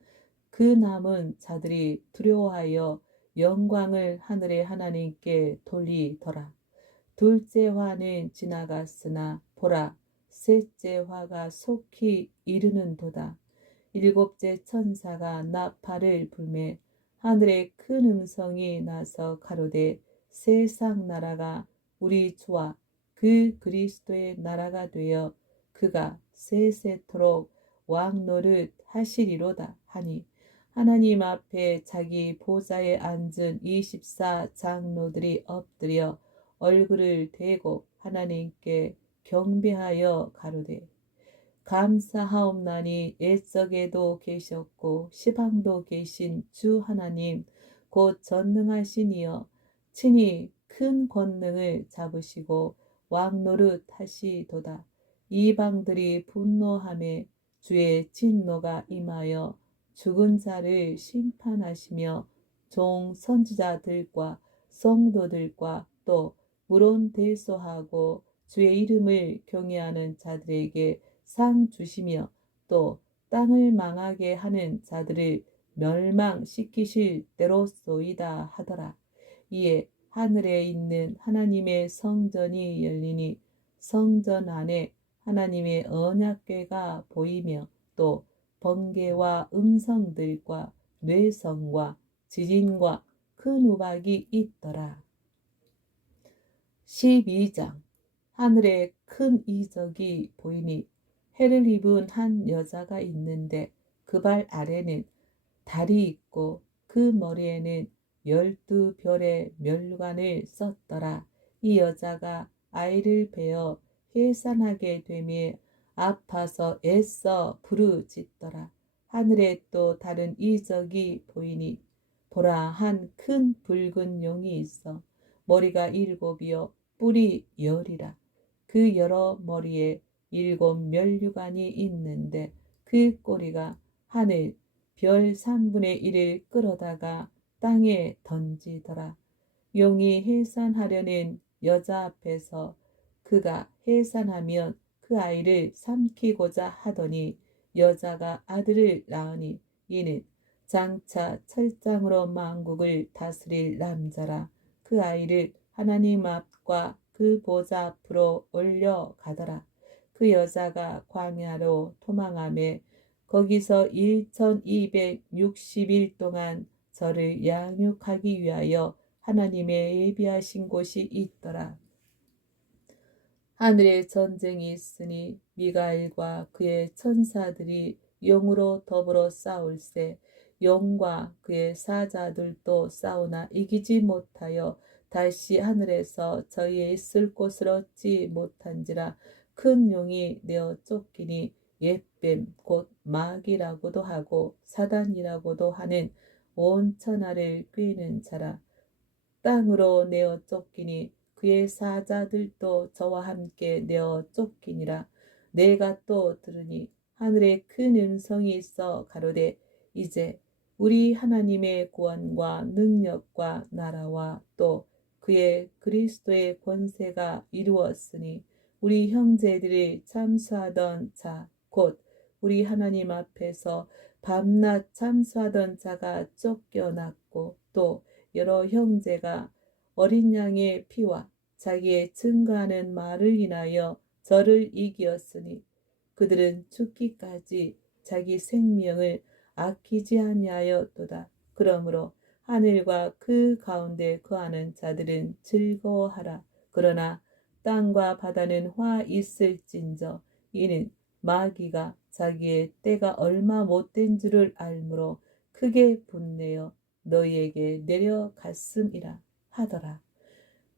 그 남은 자들이 두려워하여 영광을 하늘의 하나님께 돌리더라. 둘째 화는 지나갔으나 보라 셋째 화가 속히 이르는도다. 일곱째 천사가 나팔을 불매 하늘에 큰 음성이 나서 가로되 세상 나라가 우리 주와 그 그리스도의 나라가 되어 그가 세세토록 왕노릇 하시리로다 하니 하나님 앞에 자기 보좌에 앉은 24장로들이 엎드려 얼굴을 대고 하나님께 경배하여 가로되 감사하옵나니 옛적에도 계셨고 시방도 계신 주 하나님 곧 전능하신 이여 친히 큰 권능을 잡으시고 왕노릇 하시도다. 이방들이 분노하매 주의 진노가 임하여 죽은 자를 심판하시며 종 선지자들과 성도들과 또 물론 대소하고 주의 이름을 경외하는 자들에게 상 주시며 또 땅을 망하게 하는 자들을 멸망시키실 때로소이다 하더라. 이에 하늘에 있는 하나님의 성전이 열리니 성전 안에 하나님의 언약궤가 보이며 또 번개와 음성들과 뇌성과 지진과 큰 우박이 있더라. 12장 하늘에 큰 이적이 보이니 해를 입은 한 여자가 있는데 그 발 아래는 달이 있고 그 머리에는 12별의 멸관을 썼더라. 이 여자가 아이를 베어 해산하게 되며 아파서 애써 부르짖더라. 하늘에 또 다른 이적이 보이니 보라 한 큰 붉은 용이 있어 머리가 7이요 뿔이 10이라. 그 여러 머리에 7 면류관이 있는데 그 꼬리가 하늘 별 3분의 1을 끌어다가 땅에 던지더라. 용이 해산하려는 여자 앞에서 그가 해산하면 그 아이를 삼키고자 하더니 여자가 아들을 낳으니 이는 장차 철장으로 만국을 다스릴 남자라. 그 아이를 하나님 앞과 그 보좌 앞으로 올려가더라. 그 여자가 광야로 도망하매 거기서 1260일 동안 저를 양육하기 위하여 하나님의 예비하신 곳이 있더라. 하늘에 전쟁이 있으니 미가엘과 그의 천사들이 용으로 더불어 싸울세 용과 그의 사자들도 싸우나 이기지 못하여 다시 하늘에서 저희의 있을 곳을 얻지 못한지라. 큰 용이 내어 쫓기니 옛뱀 곧 마귀라고도 하고 사단이라고도 하는 온 천하를 꾀는 자라. 땅으로 내어 쫓기니 그의 사자들도 저와 함께 내어 쫓기니라. 내가 또 들으니 하늘에 큰 음성이 있어 가로되 이제 우리 하나님의 구원과 능력과 나라와 또 그의 그리스도의 권세가 이루었으니 우리 형제들이 참수하던 자 곧 우리 하나님 앞에서 밤낮 참수하던 자가 쫓겨났고 또 여러 형제가 어린 양의 피와 자기의 증거하는 말을 인하여 저를 이기었으니 그들은 죽기까지 자기 생명을 아끼지 아니하였도다. 그러므로 하늘과 그 가운데 거하는 자들은 즐거워하라. 그러나 땅과 바다는 화 있을진저 이는 마귀가 자기의 때가 얼마 못된 줄을 알므로 크게 분내어 너희에게 내려갔음이라 하더라.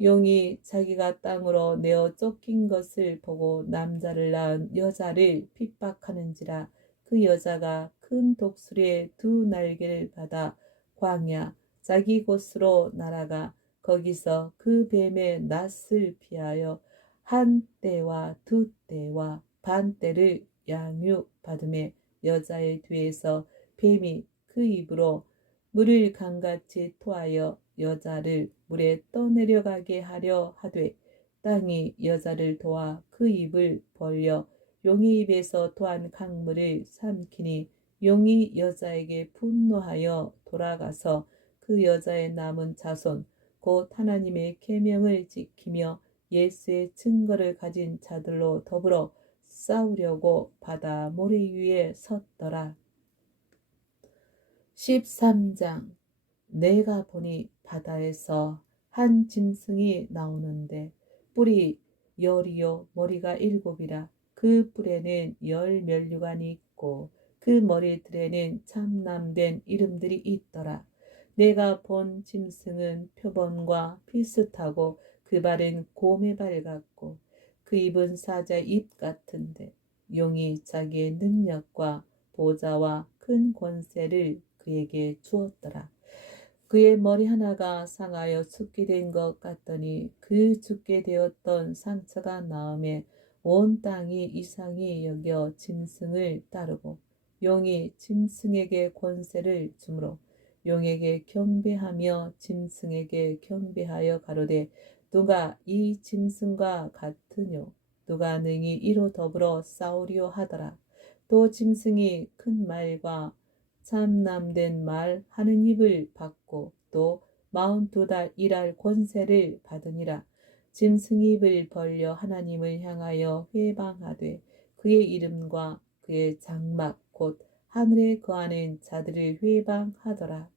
용이 자기가 땅으로 내어 쫓긴 것을 보고 남자를 낳은 여자를 핍박하는지라. 그 여자가 큰 독수리의 두 날개를 받아 광야 자기 곳으로 날아가 거기서 그 뱀의 낯을 피하여 한 때와 두 때와 반 때를 양육받음에 여자의 뒤에서 뱀이 그 입으로 물을 강같이 토하여 여자를 물에 떠내려가게 하려 하되 땅이 여자를 도와 그 입을 벌려 용의 입에서 토한 강물을 삼키니 용이 여자에게 분노하여 돌아가서 그 여자의 남은 자손 곧 하나님의 계명을 지키며 예수의 증거를 가진 자들로 더불어 싸우려고 바다 모래 위에 섰더라. 13장. 내가 보니 바다에서 한 짐승이 나오는데 뿔이 열이요 머리가 일곱이라. 그 뿔에는 열 면류관이 있고 그 머리들에는 참남된 이름들이 있더라. 내가 본 짐승은 표범과 비슷하고 그 발은 곰의 발 같고 그 입은 사자의 입 같은데 용이 자기의 능력과 보좌와 큰 권세를 그에게 주었더라. 그의 머리 하나가 상하여 죽게 된 것 같더니 그 죽게 되었던 상처가 나음에 온 땅이 이상히 여겨 짐승을 따르고 용이 짐승에게 권세를 주므로 용에게 경배하며 짐승에게 경배하여 가로되 누가 이 짐승과 같으뇨 누가 능히 이로 더불어 싸우리요 하더라. 또 짐승이 큰 말과 참남된 말 하는 입을 받고 또 42달 일할 권세를 받으니라. 짐승이 입을 벌려 하나님을 향하여 회방하되 그의 이름과 그의 장막 곧 하늘에 거하는 자들을 회방하더라.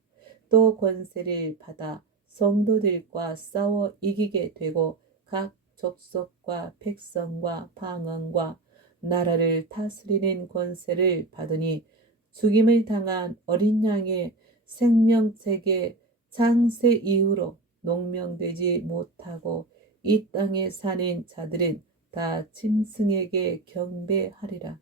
또 권세를 받아 성도들과 싸워 이기게 되고 각 족속과 백성과 방언과 나라를 다스리는 권세를 받으니 죽임을 당한 어린 양의 생명책의 장세 이후로 농명되지 못하고 이 땅에 사는 자들은 다 짐승에게 경배하리라.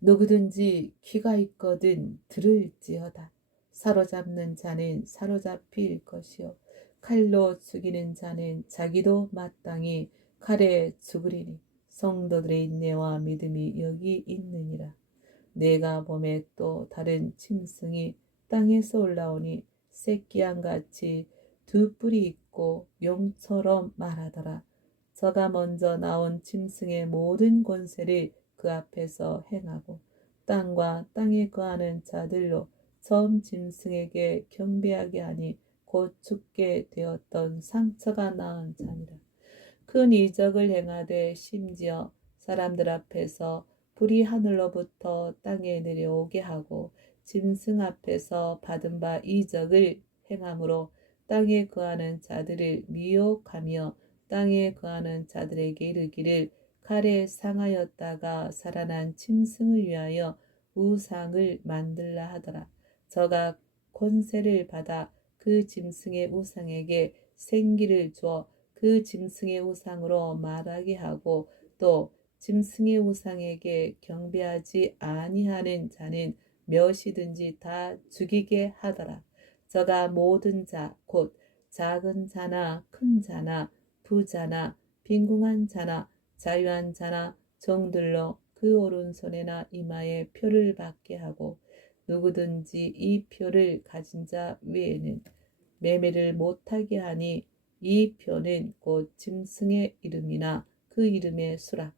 누구든지 귀가 있거든 들을지어다. 사로잡는 자는 사로잡힐 것이요 칼로 죽이는 자는 자기도 마땅히 칼에 죽으리니 성도들의 인내와 믿음이 여기 있느니라. 내가 봄에 또 다른 짐승이 땅에서 올라오니 새끼양같이 두 뿔이 있고 용처럼 말하더라. 저가 먼저 나온 짐승의 모든 권세를 그 앞에서 행하고 땅과 땅에 거하는 자들로 처음 짐승에게 경배하게 하니 곧 죽게 되었던 상처가 나은 자니라. 큰 이적을 행하되 심지어 사람들 앞에서 불이 하늘로부터 땅에 내려오게 하고 짐승 앞에서 받은 바 이적을 행함으로 땅에 거하는 자들을 미혹하며 땅에 거하는 자들에게 이르기를 칼에 상하였다가 살아난 짐승을 위하여 우상을 만들라 하더라. 저가 권세를 받아 그 짐승의 우상에게 생기를 주어 그 짐승의 우상으로 말하게 하고 또 짐승의 우상에게 경배하지 아니하는 자는 몇이든지 다 죽이게 하더라. 저가 모든 자 곧 작은 자나 큰 자나 부자나 빈궁한 자나 자유한 자나 종들로 그 오른손에나 이마에 표를 받게 하고 누구든지 이 표를 가진 자 외에는 매매를 못하게 하니 이 표는 곧 짐승의 이름이나 그 이름의 수라.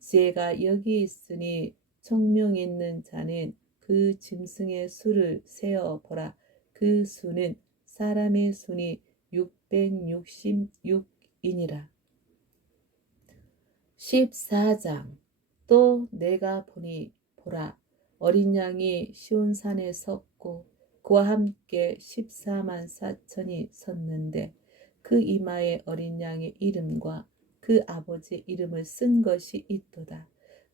지혜가 여기 있으니 총명 있는 자는 그 짐승의 수를 세어 보라. 그 수는 사람의 수니 666이니라. 14장. 또 내가 보니 보라 어린 양이 시온산에 섰고 그와 함께 14만 4천이 섰는데 그 이마에 어린 양의 이름과 그 아버지 이름을 쓴 것이 있도다.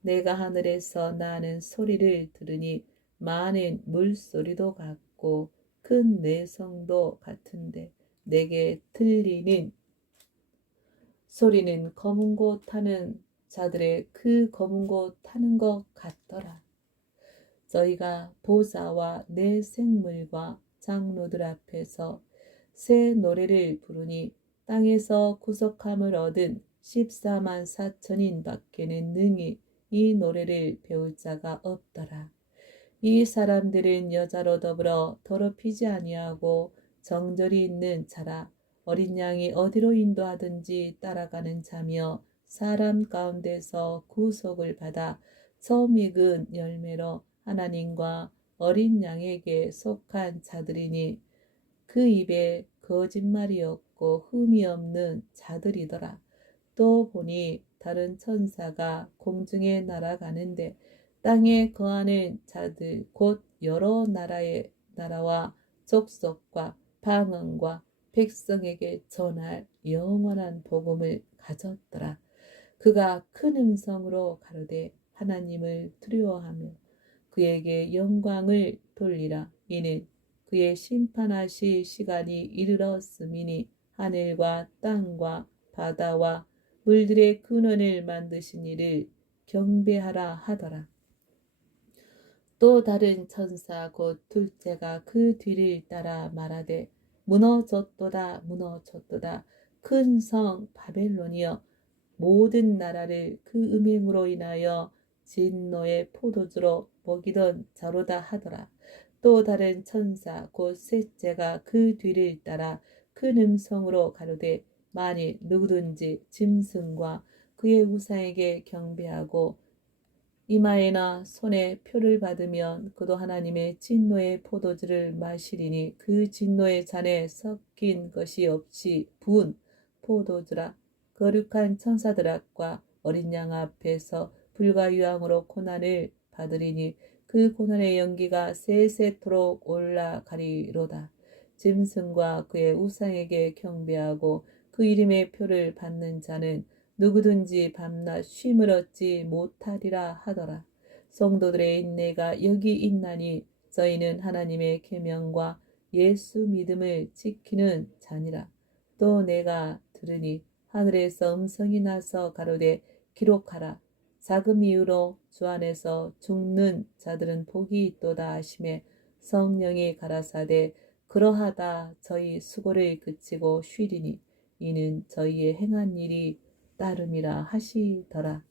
내가 하늘에서 나는 소리를 들으니 많은 물소리도 같고 큰 내성도 같은데 내게 들리는 소리는 검은 곳 타는 자들의 그 검은 곳 타는 것 같더라. 저희가 보좌와 내 생물과 장로들 앞에서 새 노래를 부르니 땅에서 구속함을 얻은 14만 4천인 밖에는 능히 이 노래를 배울 자가 없더라. 이 사람들은 여자로 더불어 더럽히지 아니하고 정절이 있는 자라. 어린 양이 어디로 인도하든지 따라가는 자며 사람 가운데서 구속을 받아 처음 익은 열매로 하나님과 어린 양에게 속한 자들이니 그 입에 거짓말이 없고 흠이 없는 자들이더라. 또 보니 다른 천사가 공중에 날아가는데 땅에 거하는 자들 곧 여러 나라와 족속과 방언과 백성에게 전할 영원한 복음을 가졌더라. 그가 큰 음성으로 가로되 하나님을 두려워하며 그에게 영광을 돌리라. 이는 그의 심판하실 시간이 이르렀음이니 하늘과 땅과 바다와 물들의 근원을 만드신 이를 경배하라 하더라. 또 다른 천사 곧 둘째가 그 뒤를 따라 말하되 무너졌도다 무너졌도다 큰 성 바벨론이여 모든 나라를 그 음행으로 인하여 진노의 포도주로 먹이던 자로다 하더라. 또 다른 천사 곧 셋째가 그 뒤를 따라 큰 음성으로 가로되 만일 누구든지 짐승과 그의 우상에게 경배하고 이마에나 손에 표를 받으면 그도 하나님의 진노의 포도주를 마시리니 그 진노의 잔에 섞인 것이 없이 부은 포도주라. 거룩한 천사들 앞과 어린 양 앞에서 불과 유황으로 고난을 받으리니 그 고난의 연기가 세세토록 올라가리로다. 짐승과 그의 우상에게 경배하고 그 이름의 표를 받는 자는 누구든지 밤낮 쉼을 얻지 못하리라 하더라. 성도들의 인내가 여기 있나니 저희는 하나님의 계명과 예수 믿음을 지키는 자니라. 또 내가 들으니 하늘에서 음성이 나서 가로되 기록하라. 자금 이후로 주 안에서 죽는 자들은 복이 있도다 하시매 성령이 가라사대 그러하다 저희 수고를 그치고 쉬리니 이는 저희의 행한 일이 따름이라 하시더라.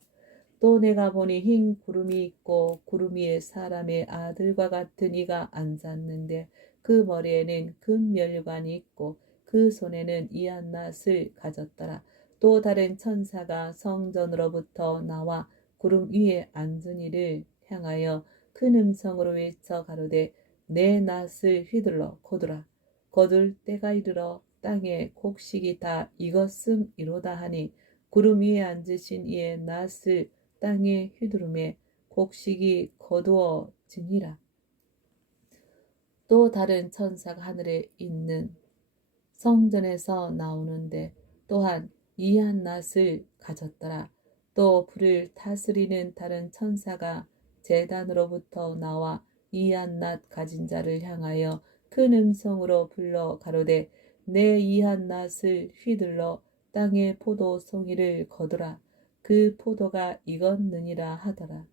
또 내가 보니 흰 구름이 있고 구름 위에 사람의 아들과 같은 이가 앉았는데 그 머리에는 금멸관이 있고 그 손에는 이한낫을 가졌더라. 또 다른 천사가 성전으로부터 나와 구름 위에 앉은 이를 향하여 큰 음성으로 외쳐 가로되 내 낫을 휘둘러 거두라. 거둘 때가 이르러 땅에 곡식이 다 익었음이로다 하니 구름 위에 앉으신 이의 낫을 땅에 휘두르매 곡식이 거두어지니라. 또 다른 천사가 하늘에 있는 성전에서 나오는데 또한 이한 낫을 가졌더라. 또 불을 다스리는 다른 천사가 제단으로부터 나와 이한 낫 가진 자를 향하여 큰 음성으로 불러 가로되 내 이한 낫을 휘둘러 땅의 포도 송이를 거두라. 그 포도가 익었느니라 하더라.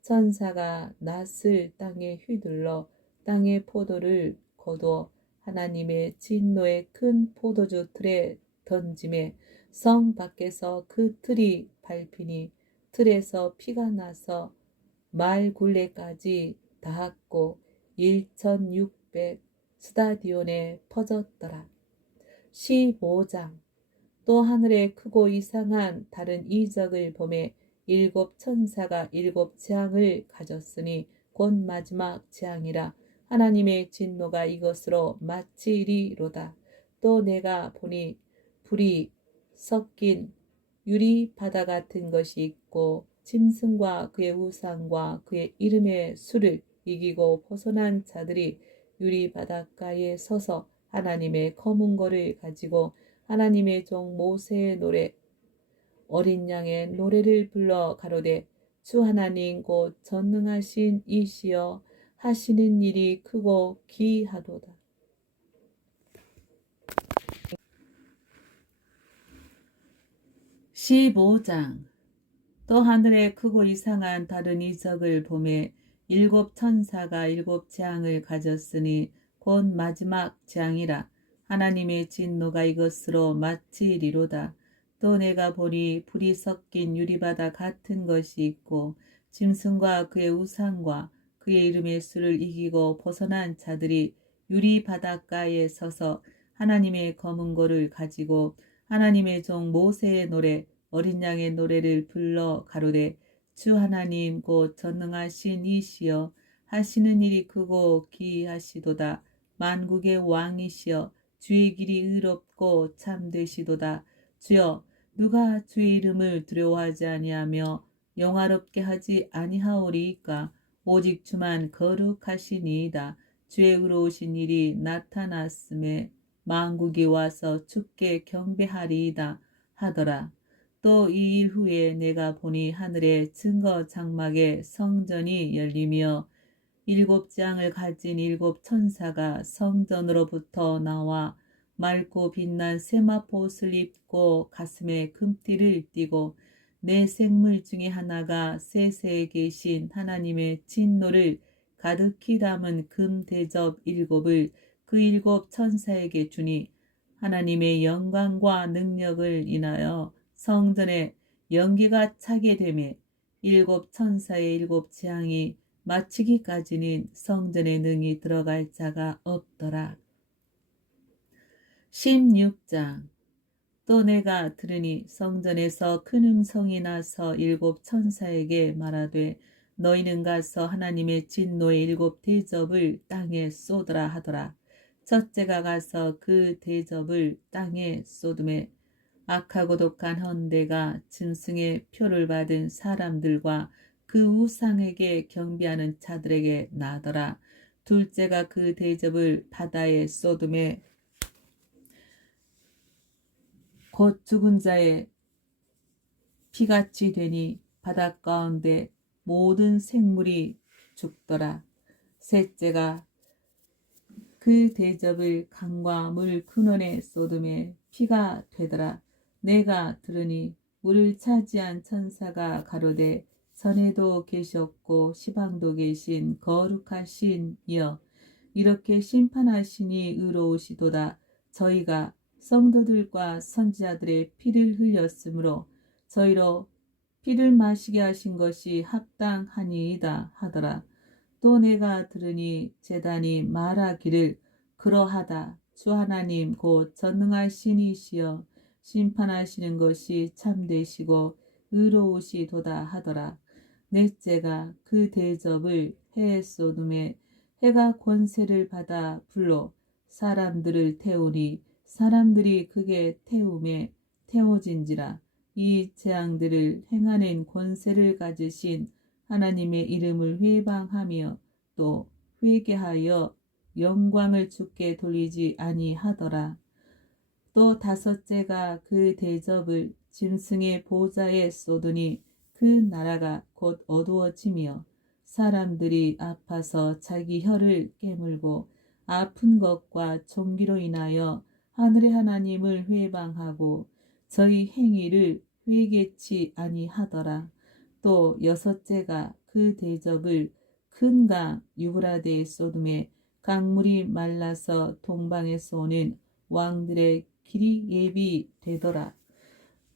천사가 낫을 땅에 휘둘러 땅의 포도를 거두어 하나님의 진노의 큰 포도주 틀에 던짐에 성 밖에서 그 틀이 밟히니 틀에서 피가 나서 말 굴레까지 닿았고 1600 스타디온에 퍼졌더라. 15장 또 하늘에 크고 이상한 다른 이적을 보매 일곱 천사가 일곱 재앙을 가졌으니 곧 마지막 재앙이라. 하나님의 진노가 이것으로 마치리로다. 또 내가 보니 불이 섞인 유리 바다 같은 것이 있고 짐승과 그의 우상과 그의 이름의 수를 이기고 벗어난 자들이 유리 바닷가에 서서 하나님의 검은 고를 가지고 하나님의 종 모세의 노래 어린 양의 노래를 불러 가로되 주 하나님 곧 전능하신 이시여 하시는 일이 크고 기하도다. 15장. 또 하늘에 크고 이상한 다른 이적을 보매 일곱 천사가 일곱 재앙을 가졌으니 곧 마지막 재앙이라. 하나님의 진노가 이것으로 마치리로다. 또 내가 보니 불이 섞인 유리바다 같은 것이 있고 짐승과 그의 우상과 그의 이름의 수를 이기고 벗어난 자들이 유리바닷가에 서서 하나님의 검은 고를 가지고 하나님의 종 모세의 노래 어린 양의 노래를 불러 가로되 주 하나님 곧 전능하신 이시여 하시는 일이 크고 기이하시도다. 만국의 왕이시여 주의 길이 의롭고 참되시도다. 주여 누가 주의 이름을 두려워하지 아니하며 영화롭게 하지 아니하오리이까. 오직 주만 거룩하시니이다. 주의 의로우신 일이 나타났음에 만국이 와서 주께 경배하리이다 하더라. 또 이 일 후에 내가 보니 하늘의 증거 장막에 성전이 열리며 일곱 장을 가진 일곱 천사가 성전으로부터 나와 맑고 빛난 세마포 옷을 입고 가슴에 금띠를 띠고 네 생물 중에 하나가 세세에 계신 하나님의 진노를 가득히 담은 금 대접 일곱을 그 일곱 천사에게 주니 하나님의 영광과 능력을 인하여 성전에 연기가 차게 되매 일곱 천사의 일곱 재앙이 마치기까지는 성전에 능히 들어갈 자가 없더라. 16장. 또 내가 들으니 성전에서 큰 음성이 나서 일곱 천사에게 말하되 너희는 가서 하나님의 진노의 일곱 대접을 땅에 쏟으라 하더라. 첫째가 가서 그 대접을 땅에 쏟음에 악하고 독한 헌대가 짐승의 표를 받은 사람들과 그 우상에게 경배하는 자들에게 나더라. 둘째가 그 대접을 바다에 쏟음에 곧 죽은 자의 피같이 되니 바닷 가운데 모든 생물이 죽더라. 셋째가 그 대접을 강과 물 근원에 쏟음에 피가 되더라. 내가 들으니 물을 차지한 천사가 가로되 전에도 계셨고 시방도 계신 거룩하신 이여 이렇게 심판하시니 의로우시도다. 저희가 성도들과 선지자들의 피를 흘렸으므로 저희로 피를 마시게 하신 것이 합당하니이다 하더라. 또 내가 들으니 제단이 말하기를 그러하다. 주 하나님 곧 전능하신 이시여 심판하시는 것이 참되시고 의로우시도다 하더라. 넷째가 그 대접을 해에 쏟음에 해가 권세를 받아 불로 사람들을 태우니 사람들이 그게 태움에 태워진지라. 이 재앙들을 행하는 권세를 가지신 하나님의 이름을 회방하며 또 회개하여 영광을 주께 돌리지 아니하더라. 또 다섯째가 그 대접을 짐승의 보좌에 쏟으니 그 나라가 곧 어두워지며 사람들이 아파서 자기 혀를 깨물고 아픈 것과 종기로 인하여 하늘의 하나님을 회방하고 저희 행위를 회개치 아니하더라. 또 여섯째가 그 대접을 큰 강 유브라데에 쏟음에 강물이 말라서 동방에서 오는 왕들의 길이 예비되더라.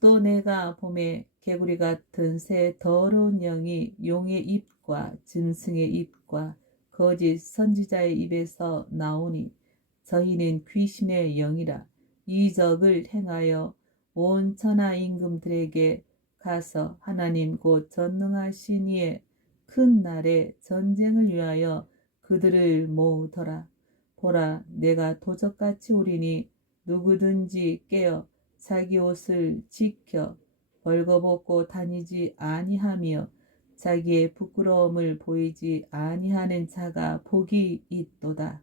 또 내가 봄에 개구리 같은 새 더러운 영이 용의 입과 짐승의 입과 거짓 선지자의 입에서 나오니 저희는 귀신의 영이라. 이적을 행하여 온 천하 임금들에게 가서 하나님 곧 전능하신 이의 큰 날에 전쟁을 위하여 그들을 모으더라. 보라 내가 도적같이 오리니 누구든지 깨어 자기 옷을 지켜 벌거벗고 다니지 아니하며 자기의 부끄러움을 보이지 아니하는 자가 복이 있도다.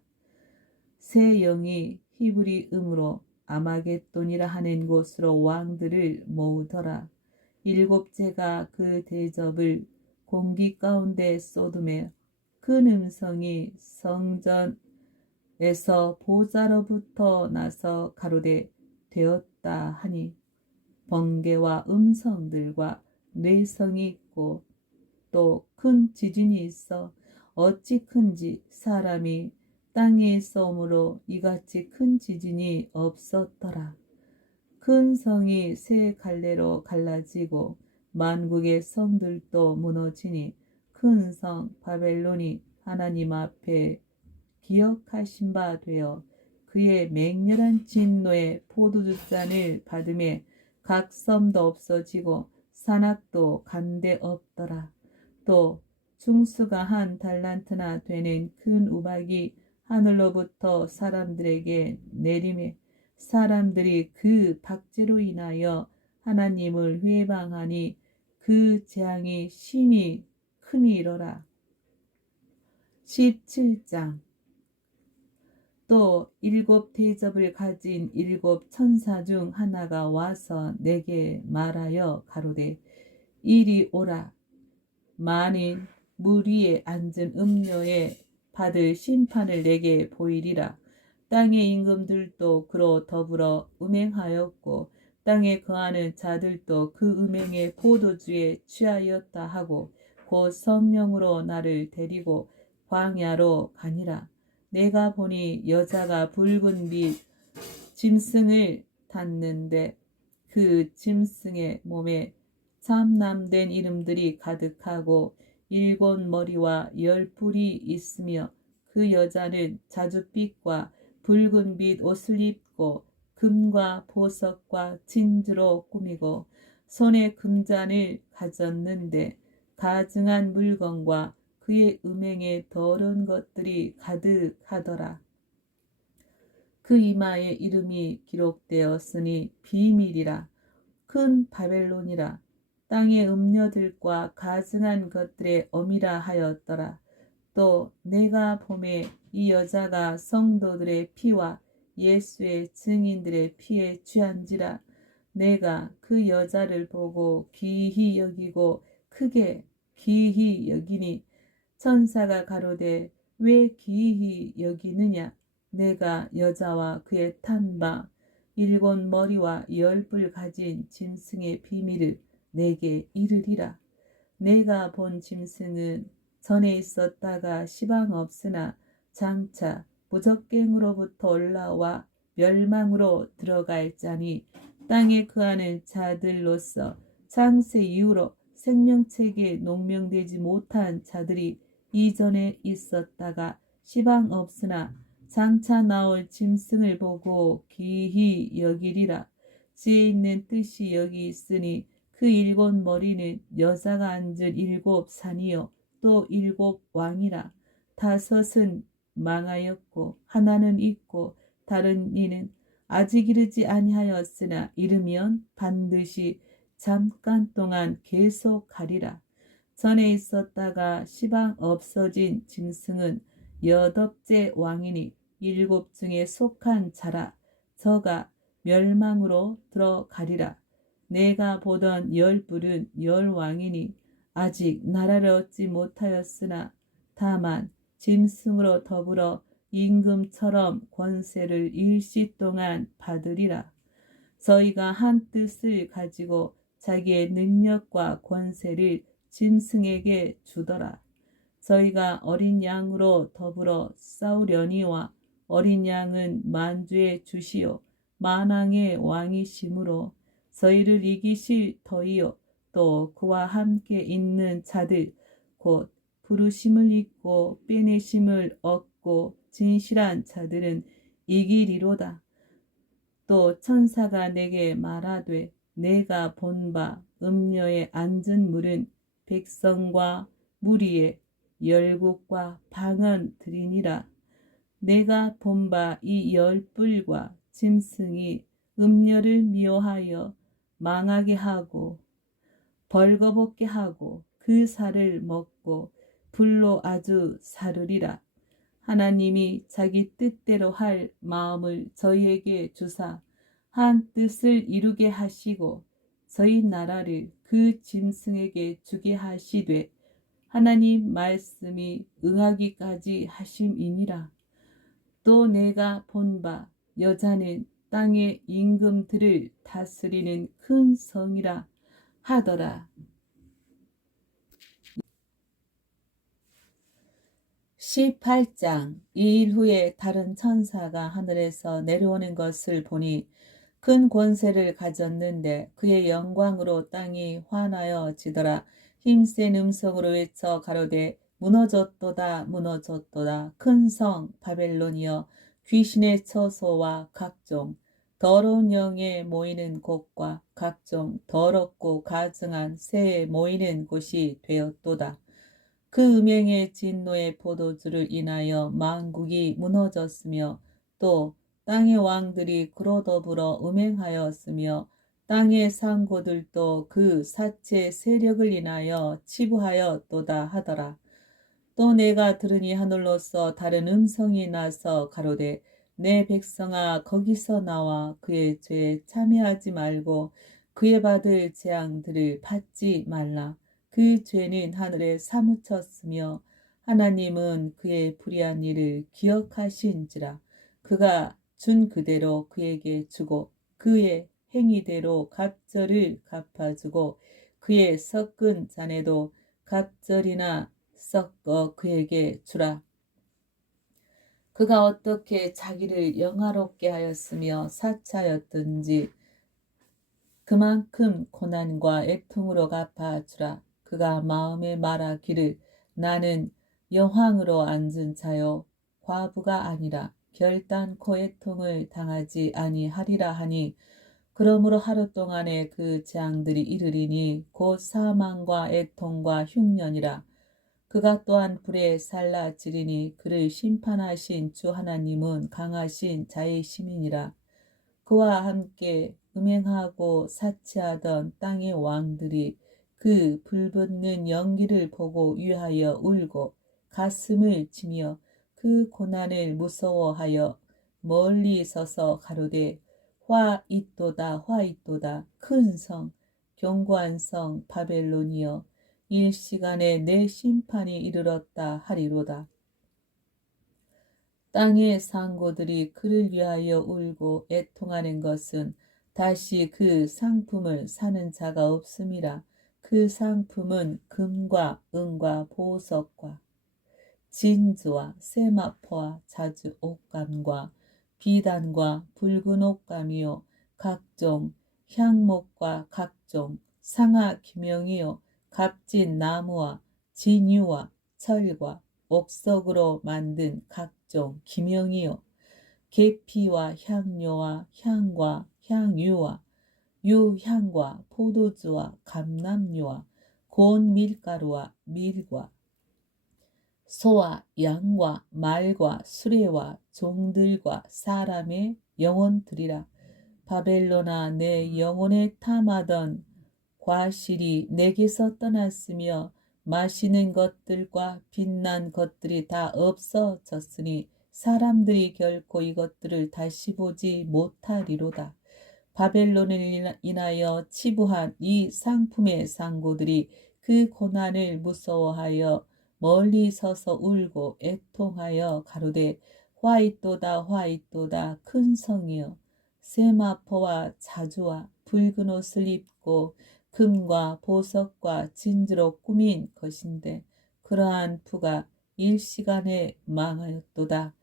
새 영이 히브리 음으로 아마겟돈이라 하는 곳으로 왕들을 모으더라. 일곱째가 그 대접을 공기 가운데 쏟음에 큰 음성이 성전에서 보좌로부터 나서 가로되 되었다 하니 번개와 음성들과 뇌성이 있고 또 큰 지진이 있어 어찌 큰지 사람이 땅에 있어오므로 이같이 큰 지진이 없었더라. 큰 성이 세 갈래로 갈라지고 만국의 성들도 무너지니 큰 성 바벨론이 하나님 앞에 기억하신 바 되어 그의 맹렬한 진노의 포도주잔을 받음에 각 섬도 없어지고 산악도 간데 없더라. 또 중수가 한 달란트나 되는 큰 우박이 하늘로부터 사람들에게 내림에 사람들이 그 박제로 인하여 하나님을 회방하니 그 재앙이 심히 크니이로라. 17장. 또 일곱 대접을 가진 일곱 천사 중 하나가 와서 내게 말하여 가로되 이리 오라. 만인 물 위에 앉은 음녀에 받을 심판을 내게 보이리라. 땅의 임금들도 그로 더불어 음행하였고 땅에 거하는 자들도 그 음행의 포도주에 취하였다 하고 곧 성령으로 나를 데리고 광야로 가니라. 내가 보니 여자가 붉은 빛 짐승을 탔는데 그 짐승의 몸에 참남된 이름들이 가득하고 일곱 머리와 열 뿔이 있으며 그 여자는 자줏빛과 붉은빛 옷을 입고 금과 보석과 진주로 꾸미고 손에 금잔을 가졌는데 가증한 물건과 그의 음행에 더러운 것들이 가득하더라. 그 이마에 이름이 기록되었으니 비밀이라. 큰 바벨론이라. 땅의 음녀들과 가증한 것들의 어미라 하였더라. 또 내가 보매 이 여자가 성도들의 피와 예수의 증인들의 피에 취한지라. 내가 그 여자를 보고 기히 여기고 크게 기히 여기니 천사가 가로되 왜 기히 여기느냐. 내가 여자와 그의 탄 바 일곱 머리와 열 뿔 가진 짐승의 비밀을 내게 이르리라. 내가 본 짐승은 전에 있었다가 시방 없으나 장차 무적갱으로부터 올라와 멸망으로 들어갈 자니 땅에 거하는 자들로서 창세 이후로 생명책에 농명되지 못한 자들이 이전에 있었다가 시방 없으나 장차 나올 짐승을 보고 기히 여기리라. 지혜 있는 뜻이 여기 있으니 그 일곱 머리는 여자가 앉은 일곱 산이요 또 일곱 왕이라. 다섯은 망하였고 하나는 있고 다른 이는 아직 이르지 아니하였으나 이르면 반드시 잠깐 동안 계속하리라. 전에 있었다가 시방 없어진 짐승은 여덟째 왕이니 일곱 중에 속한 자라. 저가 멸망으로 들어가리라. 내가 보던 열 뿔은 열 왕이니 아직 나라를 얻지 못하였으나 다만 짐승으로 더불어 임금처럼 권세를 일시 동안 받으리라. 저희가 한 뜻을 가지고 자기의 능력과 권세를 짐승에게 주더라. 저희가 어린 양으로 더불어 싸우려니와 어린 양은 만주의 주시요 만왕의 왕이시므로 저희를 이기실 터이요 또 그와 함께 있는 자들 곧 부르심을 입고 빼내심을 얻고 진실한 자들은 이기리로다. 또 천사가 내게 말하되 내가 본 바 음녀에 앉은 물은 백성과 무리의 열국과 방언들이니라. 내가 본 바 이 열 뿔과 짐승이 음녀를 미워하여 망하게 하고 벌거벗게 하고 그 살을 먹고 불로 아주 사르리라. 하나님이 자기 뜻대로 할 마음을 저희에게 주사 한 뜻을 이루게 하시고 저희 나라를 그 짐승에게 주게 하시되 하나님 말씀이 응하기까지 하심이니라. 또 내가 본 바 여자는 땅의 임금들을 다스리는 큰 성이라 하더라. 18장. 이 일 후에 다른 천사가 하늘에서 내려오는 것을 보니 큰 권세를 가졌는데 그의 영광으로 땅이 환하여 지더라. 힘센 음성으로 외쳐 가로되 무너졌도다 무너졌도다 큰 성 바벨론이여 귀신의 처소와 각종 더러운 영에 모이는 곳과 각종 더럽고 가증한 새에 모이는 곳이 되었도다. 그 음행의 진노의 포도주를 인하여 만국이 무너졌으며 또 땅의 왕들이 그로 더불어 음행하였으며 땅의 상고들도 그 사체 세력을 인하여 치부하였도다 하더라. 또 내가 들으니 하늘로서 다른 음성이 나서 가로되 내 백성아 거기서 나와 그의 죄에 참여하지 말고 그의 받을 재앙들을 받지 말라. 그 죄는 하늘에 사무쳤으며 하나님은 그의 불의한 일을 기억하신지라. 그가 준 그대로 그에게 주고 그의 행위대로 갑절을 갚아주고 그의 섞은 잔에도 갑절이나 섞어 그에게 주라. 그가 어떻게 자기를 영화롭게 하였으며 사차였든지 그만큼 고난과 애통으로 갚아주라. 그가 마음에 말하기를 나는 여황으로 앉은 자요 과부가 아니라 결단코 애통을 당하지 아니하리라 하니 그러므로 하루 동안에 그 재앙들이 이르리니 곧 사망과 애통과 흉년이라. 그가 또한 불에 살라지리니 그를 심판하신 주 하나님은 강하신 자의 시민이라. 그와 함께 음행하고 사치하던 땅의 왕들이 그 불붙는 연기를 보고 위하여 울고 가슴을 치며 그 고난을 무서워하여 멀리 서서 가로되 화 있도다 화 있도다 큰 성 견고한 성 바벨론이여 일시간에 내 심판이 이르렀다 하리로다. 땅의 상고들이 그를 위하여 울고 애통하는 것은 다시 그 상품을 사는 자가 없음이라. 그 상품은 금과 은과 보석과 진주와 세마포와 자주 옷감과 비단과 붉은 옷감이요 각종 향목과 각종 상아 기명이요 값진 나무와 진유와 철과 옥석으로 만든 각종 기명이요 계피와 향료와 향과 향유와 유향과 포도주와 감람유와 고운 밀가루와 밀과 소와 양과 말과 수레와 종들과 사람의 영혼들이라. 바벨론아 내 영혼에 탐하던 과실이 내게서 떠났으며 마시는 것들과 빛난 것들이 다 없어졌으니 사람들이 결코 이것들을 다시 보지 못하리로다. 바벨론을 인하여 치부한 이 상품의 상고들이 그 고난을 무서워하여 멀리 서서 울고 애통하여 가로되 화있도다 화있도다 큰 성이여 세마포와 자주와 붉은 옷을 입고 금과 보석과 진주로 꾸민 것인데 그러한 부가 일시간에 망하였도다.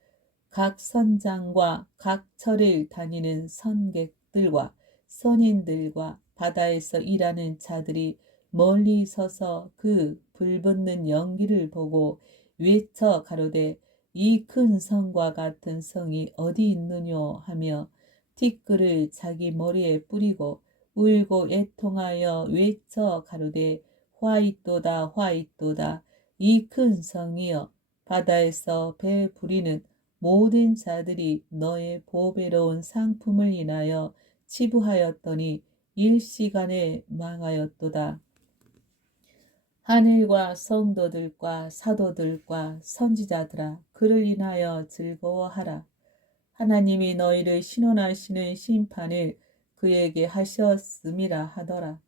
각 선장과 각 처를 다니는 선객들과 선인들과 바다에서 일하는 자들이 멀리 서서 그 불붙는 연기를 보고 외쳐 가로되 이 큰 성과 같은 성이 어디 있느뇨 하며 티끌을 자기 머리에 뿌리고 울고 애통하여 외쳐 가로되 화 있도다 화 있도다 이 큰 성이여 바다에서 배 부리는 모든 자들이 너의 보배로운 상품을 인하여 치부하였더니 일시간에 망하였도다. 하늘과 성도들과 사도들과 선지자들아 그를 인하여 즐거워하라. 하나님이 너희를 신원하시는 심판을 그에게 하셨음이라 하더라.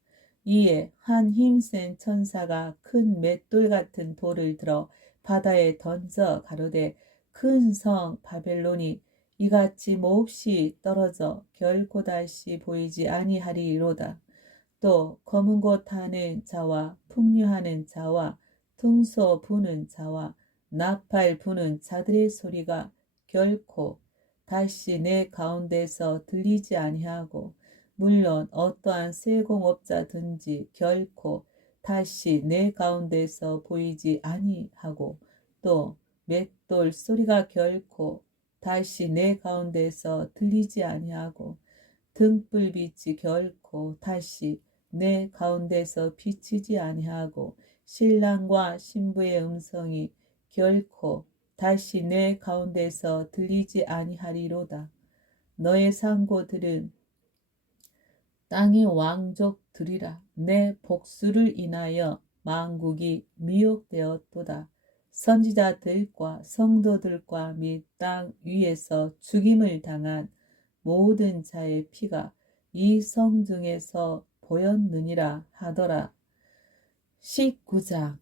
이에 한 힘센 천사가 큰 맷돌 같은 돌을 들어 바다에 던져 가로되 큰 성 바벨론이 이같이 몹시 떨어져 결코 다시 보이지 아니하리로다. 또 검은 곳 타는 자와 풍류하는 자와 등소 부는 자와 나팔 부는 자들의 소리가 결코 다시 내 가운데서 들리지 아니하고 물론 어떠한 세공업자든지 결코 다시 내 가운데서 보이지 아니하고 또 맷돌 소리가 결코 다시 내 가운데서 들리지 아니하고 등불빛이 결코 다시 내 가운데서 비치지 아니하고 신랑과 신부의 음성이 결코 다시 내 가운데서 들리지 아니하리로다. 너의 상고들은 땅의 왕족들이라. 내 복수를 인하여 만국이 미혹되었도다. 선지자들과 성도들과 및 땅 위에서 죽임을 당한 모든 자의 피가 이 성중에서 보였느니라 하더라. 19장.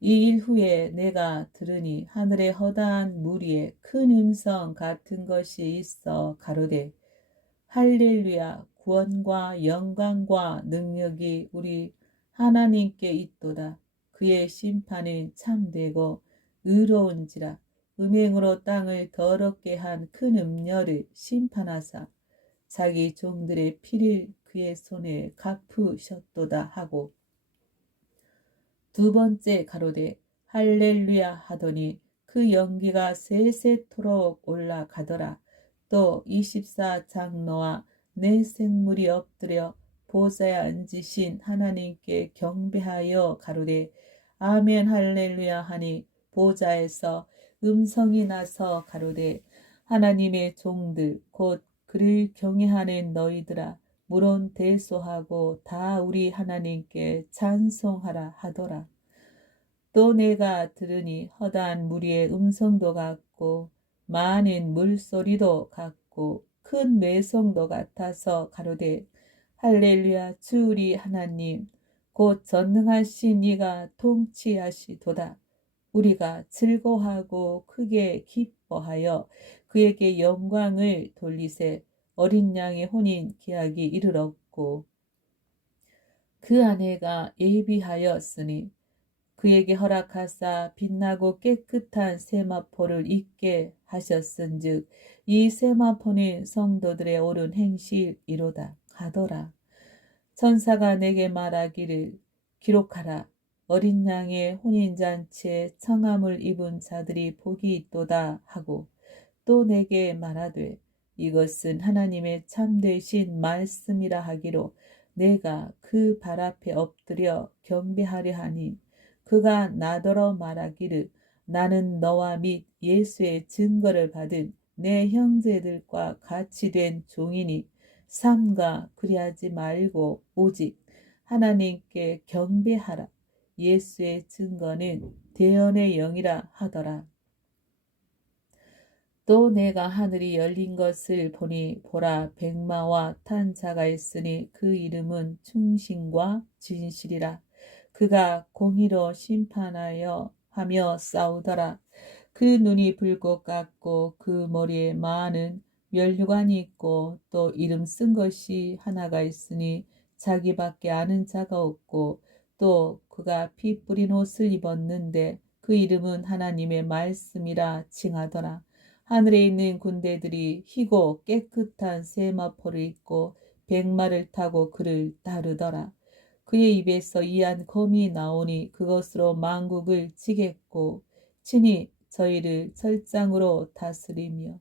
이 일 후에 내가 들으니 하늘의 허다한 무리에 큰 음성 같은 것이 있어 가로되 할렐루야 구원과 영광과 능력이 우리 하나님께 있도다. 그의 심판은 참되고 의로운지라. 음행으로 땅을 더럽게 한 큰 음녀를 심판하사 자기 종들의 피를 그의 손에 갚으셨도다 하고 두 번째 가로되 할렐루야 하더니 그 연기가 세세토록 올라가더라. 또 24장로와 네 생물이 엎드려 보좌에 앉으신 하나님께 경배하여 가로되 아멘 할렐루야 하니 보좌에서 음성이 나서 가로되 하나님의 종들 곧 그를 경외하는 너희들아 물론 대소하고 다 우리 하나님께 찬송하라 하더라. 또 내가 들으니 허다한 무리의 음성도 같고 많은 물소리도 같고 큰 뇌성도 같아서 가로되 할렐루야 주 우리 하나님 곧 전능하신 이가 통치하시도다. 우리가 즐거워하고 크게 기뻐하여 그에게 영광을 돌리세. 어린 양의 혼인 기약이 이르렀고 그 아내가 예비하였으니 그에게 허락하사 빛나고 깨끗한 세마포를 입게 하셨은즉 이 세마포는 성도들의 옳은 행실이로다 하더라. 천사가 내게 말하기를 기록하라. 어린 양의 혼인잔치에 청함을 입은 자들이 복이 있도다 하고 또 내게 말하되 이것은 하나님의 참되신 말씀이라 하기로 내가 그 발 앞에 엎드려 경배하려 하니 그가 나더러 말하기를 나는 너와 및 예수의 증거를 받은 내 형제들과 같이 된 종이니 삼가 그리하지 말고 오직 하나님께 경배하라. 예수의 증거는 대언의 영이라 하더라. 또 내가 하늘이 열린 것을 보니 보라 백마와 탄 자가 있으니 그 이름은 충신과 진실이라. 그가 공의로 심판하여 하며 싸우더라. 그 눈이 불꽃 같고 그 머리에 많은 면류관이 있고 또 이름 쓴 것이 하나가 있으니 자기밖에 아는 자가 없고 또 그가 피 뿌린 옷을 입었는데 그 이름은 하나님의 말씀이라 칭하더라. 하늘에 있는 군대들이 희고 깨끗한 세마포를 입고 백마를 타고 그를 따르더라. 그의 입에서 이한 검이 나오니 그것으로 만국을 치겠고 친히 저희를 철장으로 다스리며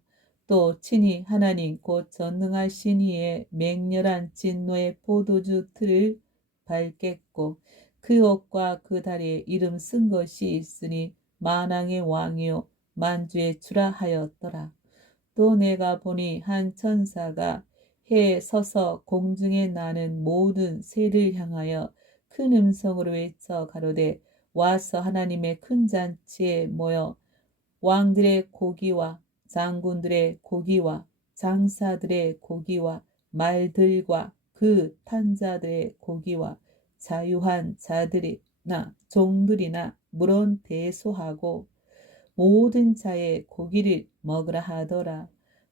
또 친히 하나님 곧 전능하신 이의 맹렬한 진노의 포도주 틀을 밟겠고 그 옷과 그 다리에 이름 쓴 것이 있으니 만왕의 왕이요 만주의 주라 하였더라. 또 내가 보니 한 천사가 해에 서서 공중에 나는 모든 새를 향하여 큰 음성으로 외쳐 가로되 와서 하나님의 큰 잔치에 모여 왕들의 고기와 장군들의 고기와 장사들의 고기와 말들과 그 탄자들의 고기와 자유한 자들이나 종들이나 물론 대소하고 모든 자의 고기를 먹으라 하더라.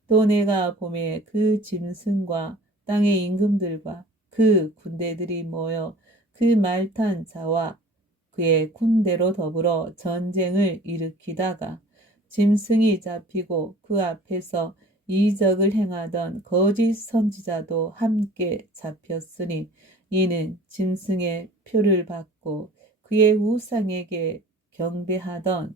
또 내가 봄에 그 짐승과 땅의 임금들과 그 군대들이 모여 그 말탄 자와 그의 군대로 더불어 전쟁을 일으키다가 짐승이 잡히고 그 앞에서 이적을 행하던 거짓 선지자도 함께 잡혔으니 이는 짐승의 표를 받고 그의 우상에게 경배하던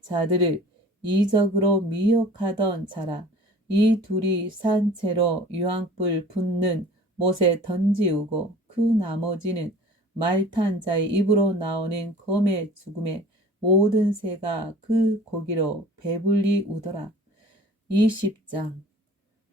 자들을 이적으로 미혹하던 자라. 이 둘이 산채로 유황불 붙는 못에 던지우고 그 나머지는 말탄 자의 입으로 나오는 검의 죽음에 모든 새가 그 고기로 배불리 우더라. 20장.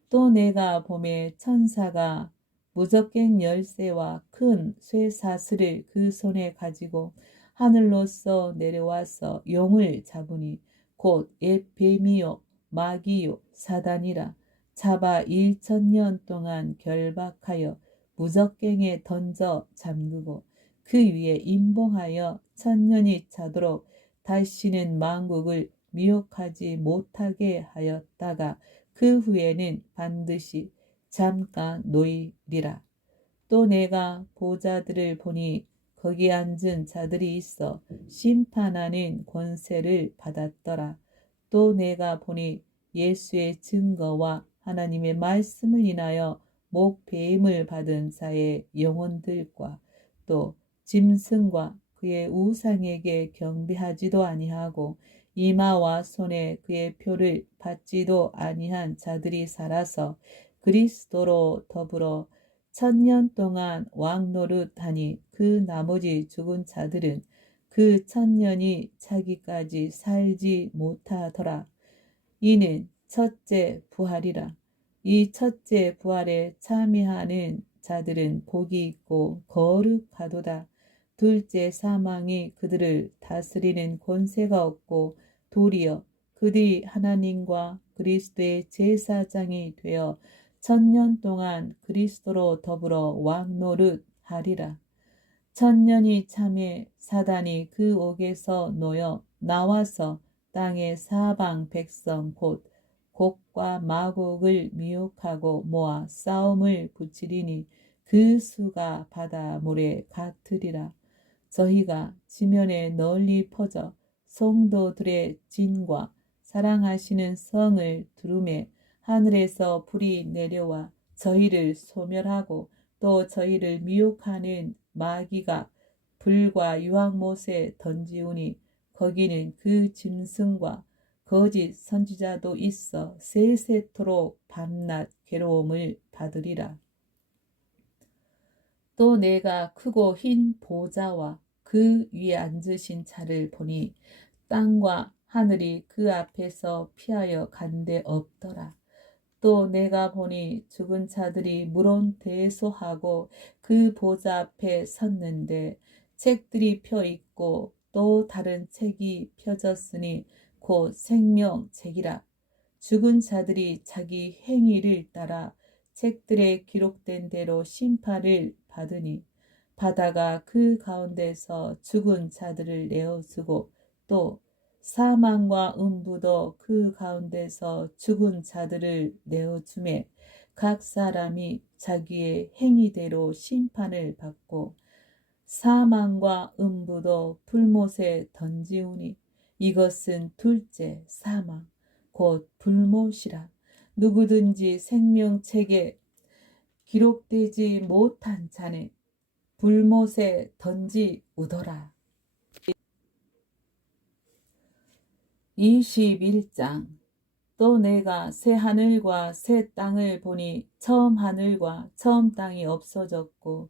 또 내가 봄에 천사가 무적갱 열쇠와 큰 쇠사슬을 그 손에 가지고 하늘로서 내려와서 용을 잡으니 곧 옛 뱀이요 마귀요 사단이라. 잡아 1000년 동안 결박하여 무적갱에 던져 잠그고 그 위에 임봉하여 1000년이 차도록 다시는 만국을 미혹하지 못하게 하였다가 그 후에는 반드시 잠깐 놓이리라. 또 내가 보좌들을 보니 거기 앉은 자들이 있어 심판하는 권세를 받았더라. 또 내가 보니 예수의 증거와 하나님의 말씀을 인하여 목배임을 받은 자의 영혼들과 또 짐승과 그의 우상에게 경배하지도 아니하고 이마와 손에 그의 표를 받지도 아니한 자들이 살아서 그리스도로 더불어 1000년 동안 왕노릇하니 그 나머지 죽은 자들은 그 1000년이 차기까지 살지 못하더라. 이는 첫째 부활이라. 이 첫째 부활에 참여하는 자들은 복이 있고 거룩하도다. 둘째 사망이 그들을 다스리는 권세가 없고 도리어 그들이 하나님과 그리스도의 제사장이 되어 1000년 동안 그리스도로 더불어 왕노릇하리라. 1000년이 참에 사단이 그 옥에서 놓여 나와서 땅의 사방 백성 곧 곡과 마곡을 미혹하고 모아 싸움을 붙이리니 그 수가 바다 모래 같으리라. 저희가 지면에 널리 퍼져 성도들의 진과 사랑하시는 성을 두루매 하늘에서 불이 내려와 저희를 소멸하고 또 저희를 미혹하는 마귀가 불과 유황못에 던지우니 거기는 그 짐승과 거짓 선지자도 있어 세세토록 밤낮 괴로움을 받으리라. 또 내가 크고 흰 보좌와 그 위에 앉으신 자를 보니 땅과 하늘이 그 앞에서 피하여 간데 없더라. 또 내가 보니 죽은 자들이 물론 대소하고 그 보좌 앞에 섰는데 책들이 펴 있고 또 다른 책이 펴졌으니 곧 생명책이라. 죽은 자들이 자기 행위를 따라 책들에 기록된 대로 심판을 받으니 바다가 그 가운데서 죽은 자들을 내어주고 또 사망과 음부도 그 가운데서 죽은 자들을 내어주매 각 사람이 자기의 행위대로 심판을 받고 사망과 음부도 불못에 던지우니 이것은 둘째 사망 곧 불못이라. 누구든지 생명책에 기록되지 못한 자는 불못에 던지우더라. 21장. 또 내가 새 하늘과 새 땅을 보니 처음 하늘과 처음 땅이 없어졌고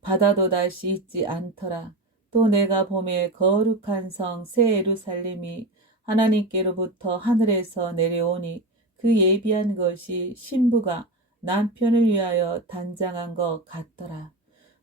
바다도 다시 있지 않더라. 또 내가 보매 거룩한 성 새 예루살렘이 하나님께로부터 하늘에서 내려오니 그 예비한 것이 신부가 남편을 위하여 단장한 것 같더라.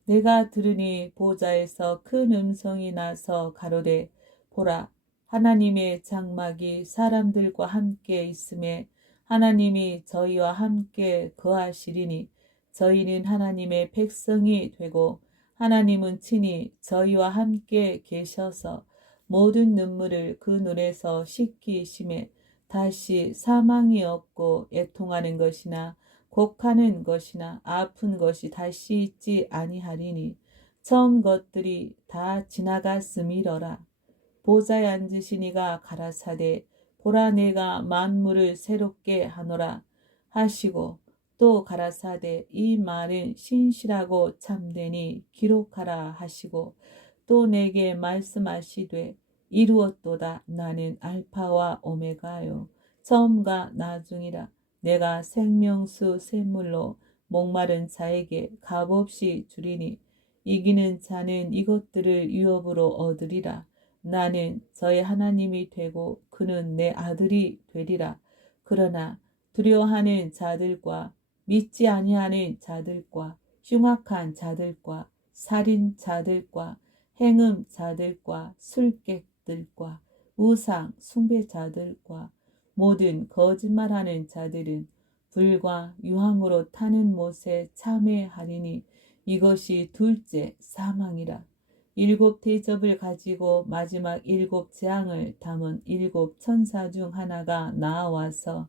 내가 들으니 보좌에서 큰 음성이 나서 가로되 보라 하나님의 장막이 사람들과 함께 있음에 하나님이 저희와 함께 거하시리니 저희는 하나님의 백성이 되고 하나님은 친히 저희와 함께 계셔서 모든 눈물을 그 눈에서 씻기심에 다시 사망이 없고 애통하는 것이나 곡하는 것이나 아픈 것이 다시 있지 아니하리니 처음 것들이 다 지나갔음이러라. 보좌에 앉으신 이가 가라사대 보라 내가 만물을 새롭게 하노라 하시고 또 가라사대 이 말은 신실하고 참되니 기록하라 하시고 또 내게 말씀하시되 이루었도다 나는 알파와 오메가요 처음과 나중이라 내가 생명수 샘물로 목마른 자에게 값없이 주리니 이기는 자는 이것들을 유업으로 얻으리라. 나는 저의 하나님이 되고 그는 내 아들이 되리라. 그러나 두려워하는 자들과 믿지 아니하는 자들과 흉악한 자들과 살인자들과 행음자들과 술객들과 우상 숭배자들과 모든 거짓말하는 자들은 불과 유황으로 타는 못에 참회하리니 이것이 둘째 사망이라. 일곱 대접을 가지고 마지막 일곱 재앙을 담은 일곱 천사 중 하나가 나와서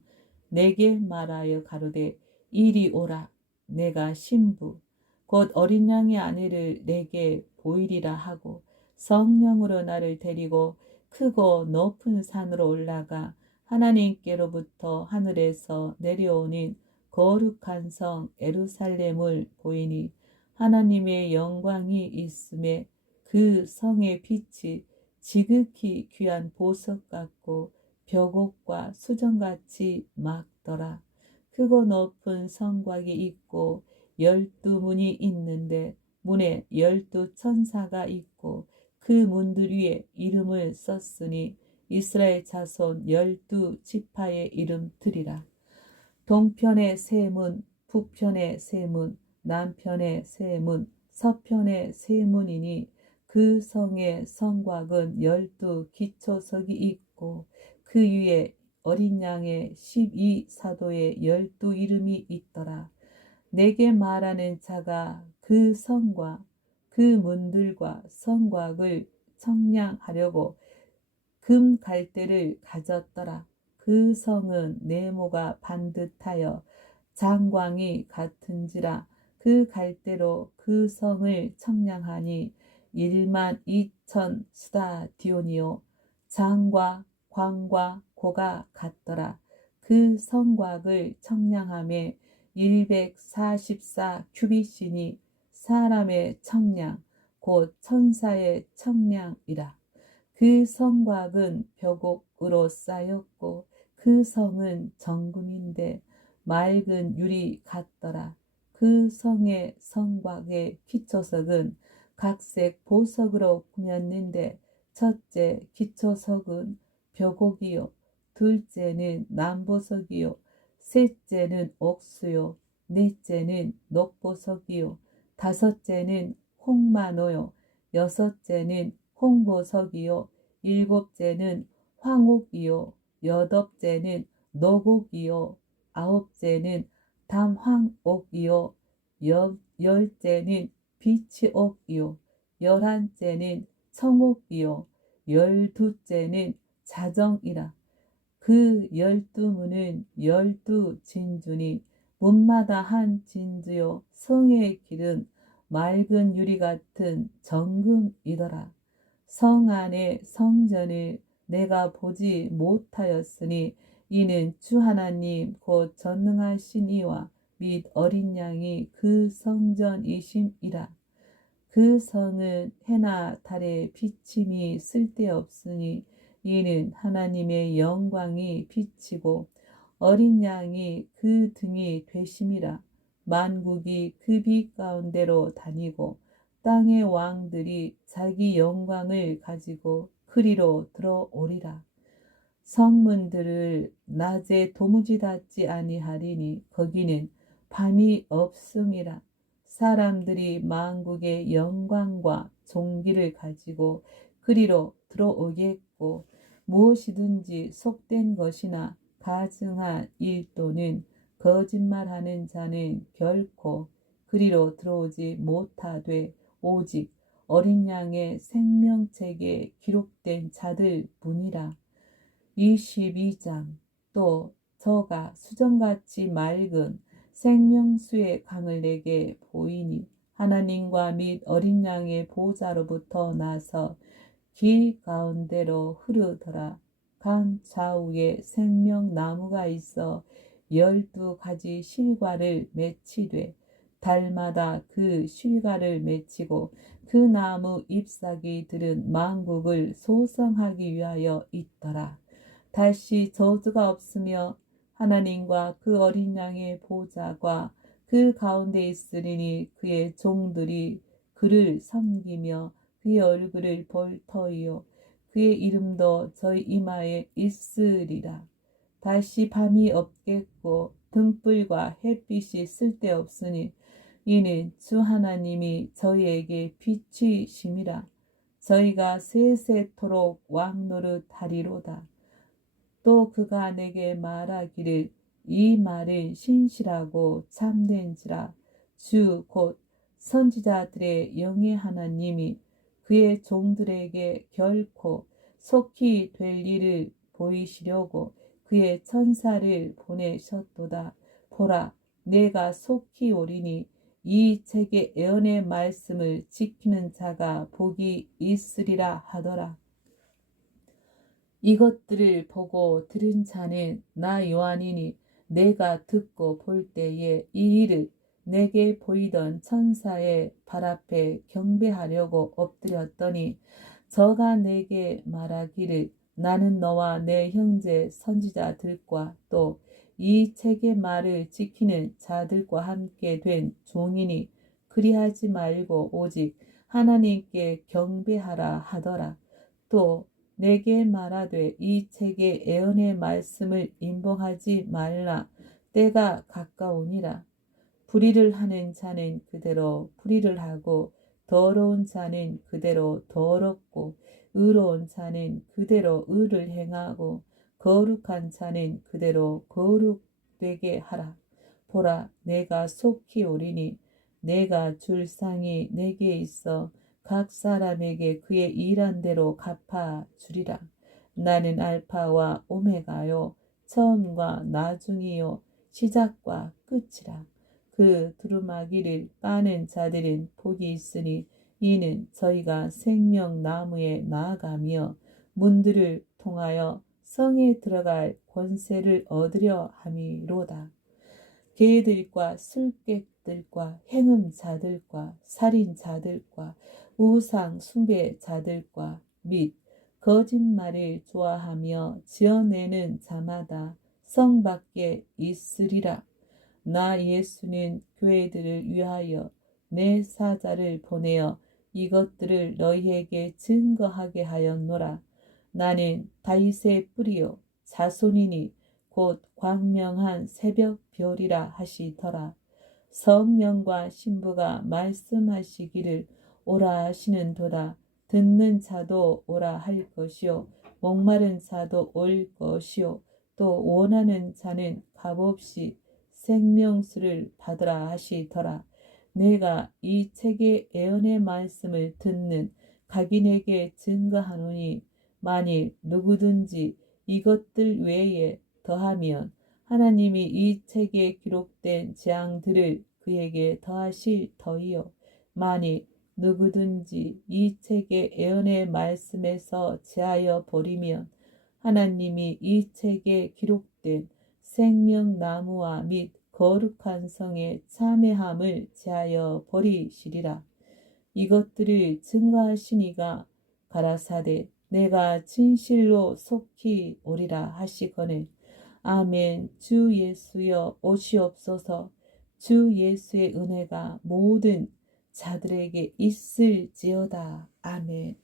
내게 말하여 가로되 이리 오라. 내가 신부 곧 어린 양의 아내를 내게 보이리라 하고 성령으로 나를 데리고 크고 높은 산으로 올라가 하나님께로부터 하늘에서 내려오는 거룩한 성 예루살렘을 보이니 하나님의 영광이 있음에 그 성의 빛이 지극히 귀한 보석 같고 벽옥과 수정같이 막더라. 크고 높은 성곽이 있고 12문이 있는데 문에 12천사가 있고 그 문들 위에 이름을 썼으니 이스라엘 자손 12지파의 이름들이라. 동편의 세 문, 북편의 세 문, 남편의 세 문, 서편의 세 문이니 그 성의 성곽은 12기초석이 있고 그 위에 어린 양의 12사도의 12 이름이 있더라. 내게 말하는 자가 그 성과 그 문들과 성곽을 청량하려고 금 갈대를 가졌더라. 그 성은 네모가 반듯하여 장광이 같은지라 그 갈대로 그 성을 청량하니 12,000 스타디온이요 장과 광과 고가 같더라. 그 성곽을 청량함에 144 큐빗이니 사람의 청량 곧 천사의 청량이라. 그 성곽은 벽옥으로 쌓였고 그 성은 정금인데 맑은 유리 같더라. 그 성의 성곽의 기초석은 각색 보석으로 꾸몄는데 첫째 기초석은 벽옥이요 둘째는 남보석이요 셋째는 옥수요 넷째는 녹보석이요 다섯째는 홍마노요 여섯째는 홍보석이요 일곱째는 황옥이요 여덟째는 노곡이요 아홉째는 담황옥이요 열째는 비치옥이요 열한째는 청옥이요 열두째는 자정이라. 그 12문은 12진주니 문마다 한 진주요 성의 길은 맑은 유리 같은 정금이더라. 성 안의 성전을 내가 보지 못하였으니 이는 주 하나님 곧 전능하신 이와 및 어린 양이 그 성전이심이라. 그 성은 해나 달의 비침이 쓸데없으니 이는 하나님의 영광이 비치고 어린 양이 그 등이 되심이라. 만국이 그 빛 가운데로 다니고 땅의 왕들이 자기 영광을 가지고 그리로 들어오리라. 성문들을 낮에 도무지 닫지 아니하리니 거기는 밤이 없음이라. 사람들이 만국의 영광과 존귀를 가지고 그리로 들어오겠고 무엇이든지 속된 것이나 가증한 일 또는 거짓말하는 자는 결코 그리로 들어오지 못하되 오직 어린 양의 생명책에 기록된 자들 뿐이라. 22장. 또 저가 수정같이 맑은 생명수의 강을 내게 보이니 하나님과 및 어린 양의 보좌로부터 나서 길 가운데로 흐르더라. 강 좌우에 생명나무가 있어 12가지 실과를 맺히되 달마다 그 실과를 맺히고 그 나무 잎사귀들은 만국을 소성하기 위하여 있더라. 다시 저주가 없으며 하나님과 그 어린 양의 보좌가 그 가운데 있으리니 그의 종들이 그를 섬기며 그의 얼굴을 볼 터이요 그의 이름도 저희 이마에 있으리라. 다시 밤이 없겠고 등불과 햇빛이 쓸데없으니 이는 주 하나님이 저희에게 빛이심이라. 저희가 세세토록 왕노릇 하리로다. 또 그가 내게 말하기를 이 말은 신실하고 참된지라. 주 곧 선지자들의 영의 하나님이 그의 종들에게 결코 속히 될 일을 보이시려고 그의 천사를 보내셨도다. 보라, 내가 속히 오리니 이 책의 예언의 말씀을 지키는 자가 복이 있으리라 하더라. 이것들을 보고 들은 자는 나 요한이니 내가 듣고 볼 때에 이 일을 내게 보이던 천사의 발 앞에 경배하려고 엎드렸더니 저가 내게 말하기를 나는 너와 내 형제 선지자들과 또 이 책의 말을 지키는 자들과 함께 된 종이니 그리하지 말고 오직 하나님께 경배하라 하더라. 또 내게 말하되 이 책의 예언의 말씀을 임봉하지 말라. 때가 가까우니라. 불의를 하는 자는 그대로 불의를 하고 더러운 자는 그대로 더럽고 의로운 자는 그대로 의를 행하고 거룩한 자는 그대로 거룩되게 하라. 보라, 내가 속히 오리니 내가 줄 상이 내게 있어 각 사람에게 그의 일한 대로 갚아 주리라. 나는 알파와 오메가요 처음과 나중이요 시작과 끝이라. 그 두루마기를 빠는 자들은 복이 있으니 이는 저희가 생명나무에 나아가며 문들을 통하여 성에 들어갈 권세를 얻으려 함이로다. 개들과 술객들과 행음자들과 살인자들과 우상 숭배자들과 및 거짓말을 좋아하며 지어내는 자마다 성 밖에 있으리라. 나 예수는 교회들을 위하여 내 사자를 보내어 이것들을 너희에게 증거하게 하였노라. 나는 다윗의 뿌리요 자손이니 곧 광명한 새벽 별이라 하시더라. 성령과 신부가 말씀하시기를 오라 하시는도다. 듣는 자도 오라 할 것이요 목마른 자도 올 것이요 또 원하는 자는 값없이 생명수를 받으라 하시더라. 내가 이 책의 예언의 말씀을 듣는 각인에게 증거하노니 만일 누구든지 이것들 외에 더하면 하나님이 이 책에 기록된 재앙들을 그에게 더하실 터이요 만일 누구든지 이 책의 예언의 말씀에서 제하여 버리면 하나님이 이 책에 기록된 생명나무와 및 거룩한 성의 참회함을 제하여 버리시리라. 이것들을 증거하시니가 가라사대 내가 진실로 속히 오리라 하시거늘. 아멘. 주 예수여 오시옵소서. 주 예수의 은혜가 모든 자들에게 있을지어다. 아멘.